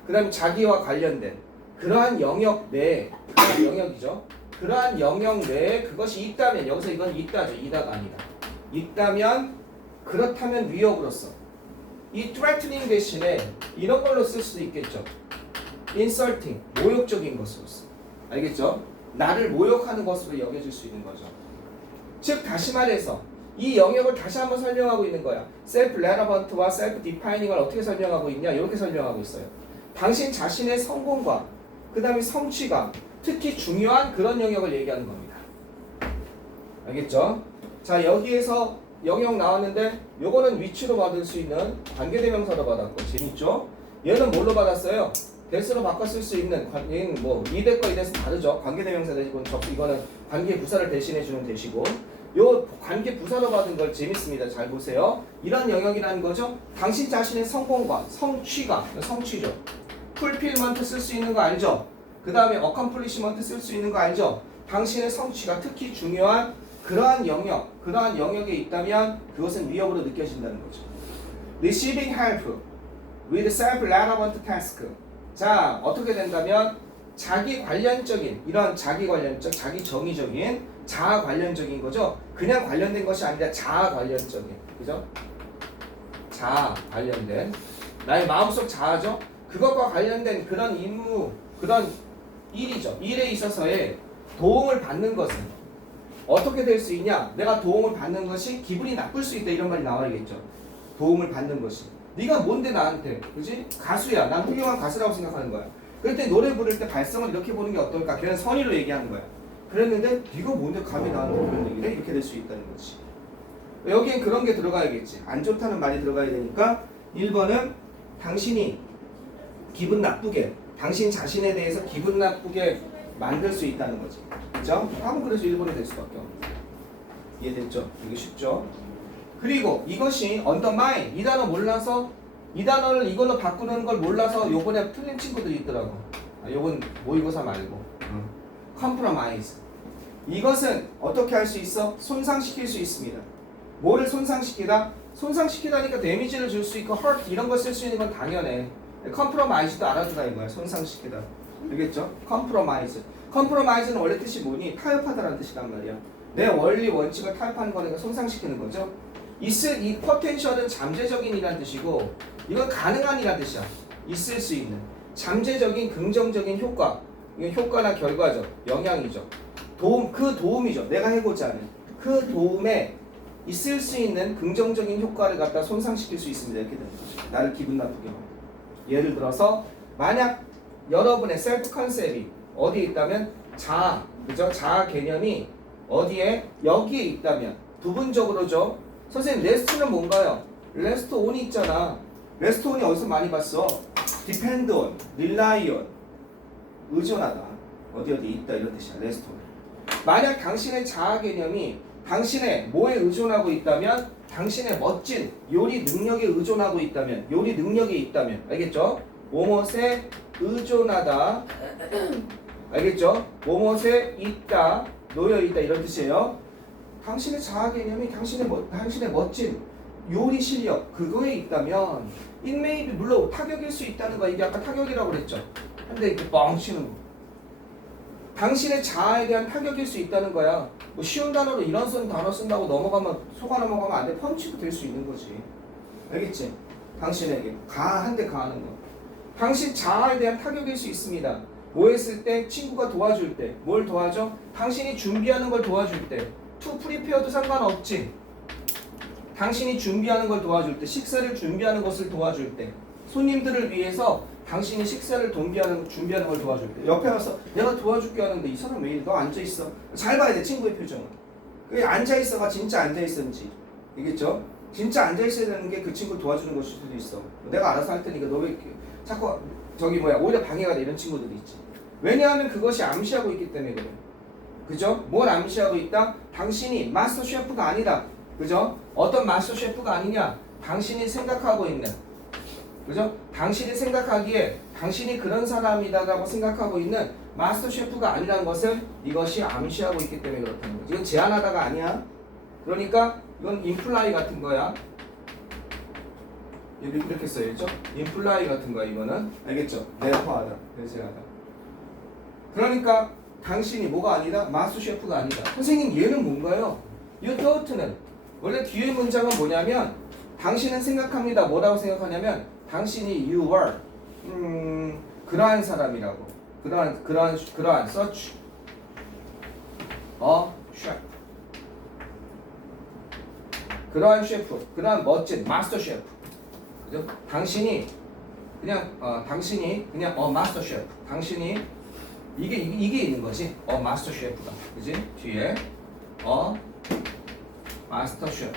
그 다음에 자기와 관련된 그러한 영역 내에, 그러한 영역이죠. 그러한 영역 내에 그것이 있다면, 여기서 이건 있다죠. 이다가 아니다. 있다면, 그렇다면 위협으로서 이 threatening 대신에 이런 걸로 쓸 수도 있겠죠. insulting, 모욕적인 것으로서. 알겠죠? 나를 모욕하는 것으로 여겨질 수 있는 거죠. 즉 다시 말해서 이 영역을 다시 한번 설명하고 있는 거야. self-relevant와 self-defining을 어떻게 설명하고 있냐? 이렇게 설명하고 있어요. 당신 자신의 성공과 그 다음에 성취감, 특히 중요한 그런 영역을 얘기하는 겁니다. 알겠죠? 자, 여기에서 영역 나왔는데 요거는 위치로 받을 수 있는 관계대명사로 받았고, 재밌죠? 얘는 뭘로 받았어요? 대수로 바꿔 쓸 수 있는, 얘는 뭐 이대과 이대수 다르죠? 관계대명사 대시고 이거는 관계부사를 대신해주는 대시고, 요 관계부사로 받은 걸 재밌습니다. 잘 보세요. 이런 영역이라는 거죠. 당신 자신의 성공과 성취감, 성취죠. fulfillment 쓸 수 있는 거 알죠? 그 다음에 accomplishment 쓸 수 있는 거 알죠? 당신의 성취가 특히 중요한 그러한 영역, 그러한 영역에 있다면 그것은 위협으로 느껴진다는 거죠. Receiving help with self-relevant task. 자, 어떻게 된다면 자기 관련적인, 이런 자기 관련적, 자기 정의적인, 자아 관련적인 거죠. 그냥 관련된 것이 아니라 자아 관련적인, 그죠? 자아 관련된, 나의 마음속 자아죠. 그것과 관련된 그런 임무, 그런 일이죠. 일에 있어서의 도움을 받는 것은 어떻게 될 수 있냐? 내가 도움을 받는 것이 기분이 나쁠 수 있다, 이런 말이 나와야겠죠. 도움을 받는 것이. 네가 뭔데 나한테, 그지? 가수야. 난 훌륭한 가수라고 생각하는 거야. 그럴 때 노래 부를 때 발성을 이렇게 보는 게 어떨까? 걔는 선의로 얘기하는 거야. 그랬는데 네가 뭔데 감히 나한테 그런 얘기를 해? 이렇게 될 수 있다는 거지. 여기엔 그런 게 들어가야겠지. 안 좋다는 말이 들어가야 되니까 1번은 당신이 기분 나쁘게, 당신 자신에 대해서 기분 나쁘게 만들 수 있다는 거지. 그죠? 답은 그래서 1번이 될 수밖에 없는 거예요. 이해됐죠? 이게 쉽죠? 그리고 이것이 undermine, 이 단어 몰라서 이 단어를 이걸로 바꾸는 걸 몰라서 요번에 틀린 친구들이 있더라고. 요건 모의고사 말고 compromise. 이것은 어떻게 할 수 있어? 손상시킬 수 있습니다. 뭐를 손상시키다? 손상시키다니까 데미지를 줄 수 있고 hurt 이런 걸 쓸 수 있는 건 당연해. compromise도 알아두라 이거야. 손상시키다. 알겠죠? compromise. compromise는 원래 뜻이 뭐니? 타협하다라는 뜻이란 말이야. 내 원리 원칙을 타협하는 거니까 손상시키는 거죠. 이 potential은 잠재적인이란 뜻이고 이건 가능한이란 뜻이야. 있을 수 있는 잠재적인 긍정적인 효과. 이건 효과나 결과죠. 영향이죠. 도움, 그 도움이죠. 내가 해보자 하는 그 도움에 있을 수 있는 긍정적인 효과를 갖다 손상시킬 수 있습니다. 이렇게 되는 거죠. 나를 기분 나쁘게 하고. 예를 들어서 만약 여러분의 셀프 컨셉이 어디에 있다면 자아, 그죠? 자아 개념이 어디에? 여기에 있다면 부분적으로죠. 선생님 레스트는 뭔가요? rest on이 있잖아. rest on이 어디서 많이 봤어? depend on, rely on, 의존하다. 어디 있다 이런 뜻이야. rest on. 만약 당신의 자아 개념이 당신의 뭐에 의존하고 있다면, 당신의 멋진 요리 능력에 의존하고 있다면, 요리 능력이 있다면, 알겠죠? 뭐뭇에 의존하다, 알겠죠? 뭐뭇에 있다, 놓여 있다 이런 뜻이에요. 당신의 자아 개념이 당신의 멋진 요리 실력 그거에 있다면, it may be, 물론 타격일 수 있다는 거, 이게 아까 타격이라고 그랬죠. 근데 이렇게 뻥 치는 거. 당신의 자아에 대한 타격일 수 있다는 거야. 뭐 쉬운 단어로 이런 단어 쓴다고 속아 넘어가면 안 돼. 펀치도 될 수 있는 거지. 알겠지? 당신에게 한 대 가하는 거. 당신 자아에 대한 타격일 수 있습니다. 뭐 했을 때? 친구가 도와줄 때. 뭘 도와줘? 당신이 준비하는 걸 도와줄 때. to prepare도 상관없지. 당신이 준비하는 걸 도와줄 때, 식사를 준비하는 것을 도와줄 때, 손님들을 위해서 당신이 식사를 준비하는 걸 도와줄 때, 옆에 와서 내가 도와줄게 하는데 이 사람 왜 이래? 너 앉아있어. 잘 봐야 돼, 친구의 표정은. 그게 앉아있어가 진짜 앉아있었는지. 알겠죠? 진짜 앉아있어야 되는 게 그 친구를 도와주는 것일 수도 있어. 내가 알아서 할 테니까 너 왜 자꾸 오히려 방해가 돼, 이런 친구들이 있지. 왜냐하면 그것이 암시하고 있기 때문에 그래. 그죠? 뭘 암시하고 있다? 당신이 마스터 셰프가 아니다. 그죠? 어떤 마스터 셰프가 아니냐? 당신이 생각하고 있는, 그죠? 당신이 생각하기에 당신이 그런 사람이다라고 생각하고 있는 마스터 셰프가 아니라는 것을 이것이 암시하고 있기 때문에 그렇다는 거지. 이건 제안하다가 아니야. 그러니까 이건 임플라이 같은 거야. 이렇게 써야죠. 임플라이 같은 거야 이거는. 알겠죠? 내포하다, 배제하다. 그러니까 당신이 뭐가 아니다? 마스터 셰프가 아니다. 선생님 얘는 뭔가요? 이 thought는 원래 뒤에 문장은 뭐냐면, 당신은 생각합니다. 뭐라고 생각하냐면, 당신이 you are 그러한 사람이라고. 그러한 such chef. 그러한 셰프, 그러한 멋진 마스터 셰프. 그죠? 당신이 그냥 마스터 셰프. 당신이 이게 있는 거지. 마스터 셰프가. 그지? 뒤에 마스터 셰프.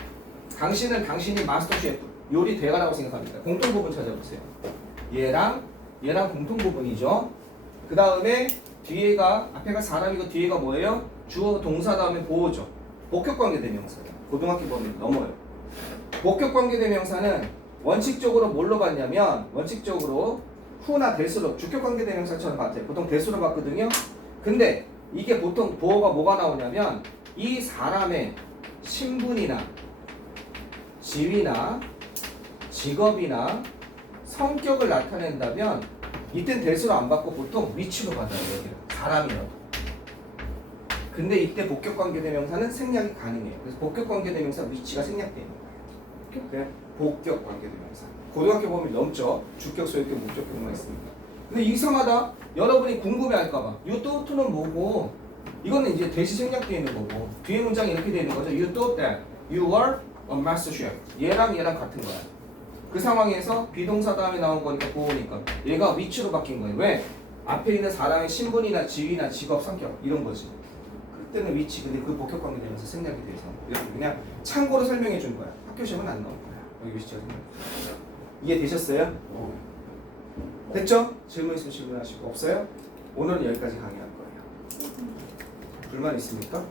당신이 마스터 셰프, 요리 대가라고 생각합니다. 공통 부분 찾아보세요. 얘랑 공통 부분이죠. 그 다음에 앞에가 사람이고 뒤에가 뭐예요? 주어 동사 다음에 보호죠. 복격관계 대명사예요. 고등학교 범위 넘어요. 복격관계 대명사는 원칙적으로 뭘로 봤냐면, 원칙적으로 who나 that으로 주격관계 대명사처럼 봤대요. 보통 that으로 봤거든요. 근데 이게 보통 보호가 뭐가 나오냐면, 이 사람의 신분이나 지위나 직업이나 성격을 나타낸다면 이땐 대수로 안 받고 보통 위치로 받아요. 여기는 사람이라도. 근데 이때 복격관계대명사는 생략이 가능해요. 그래서 복격관계대명사 위치가 생략되는 거예요. 그래? 복격관계대명사. 고등학교 보면 넘죠. 주격, 소유격, 목적격만 있습니다. 근데 이상하다. 여러분이 궁금해할까봐. You thought는 뭐고? 이거는 이제 대시 생략되어 있는 거고, 뒤에 문장이 이렇게 되어 있는 거죠. You thought that you were a master chef. 얘랑 같은 거야. 그 상황에서 비동사 다음에 나온 거니까 보호니까 얘가 위치로 바뀐 거예요. 왜? 앞에 있는 사람의 신분이나 지위나 직업, 성격 이런 거지. 그때는 위치. 근데 그 복격관계 되면서 생략이 돼서 이렇게 그냥 참고로 설명해 준 거야. 학교 시험은 안 나올 거야. 여기 위치가 이해되셨어요? 됐죠? 질문 있으면 질문하시고, 없어요? 오늘은 여기까지 강의할 거예요. 불만 있습니까?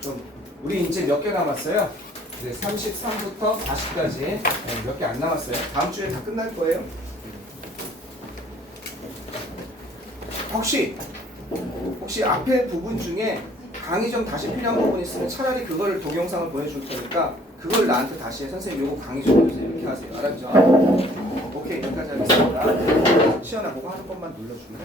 좀 우리 이제 몇 개 남았어요? 네, 33부터 40까지 몇 개 안 남았어요. 다음 주에 다 끝날 거예요. 혹시 앞에 부분 중에 강의 좀 다시 필요한 부분 있으면 차라리 그거를 동영상을 보내줄 테니까 그걸 나한테 다시 해. 선생님 요거 강의 좀 해주세요. 이렇게 하세요. 알았죠? 오케이, 여기까지 하겠습니다. 시연아, 그거 하는 것만 눌러주면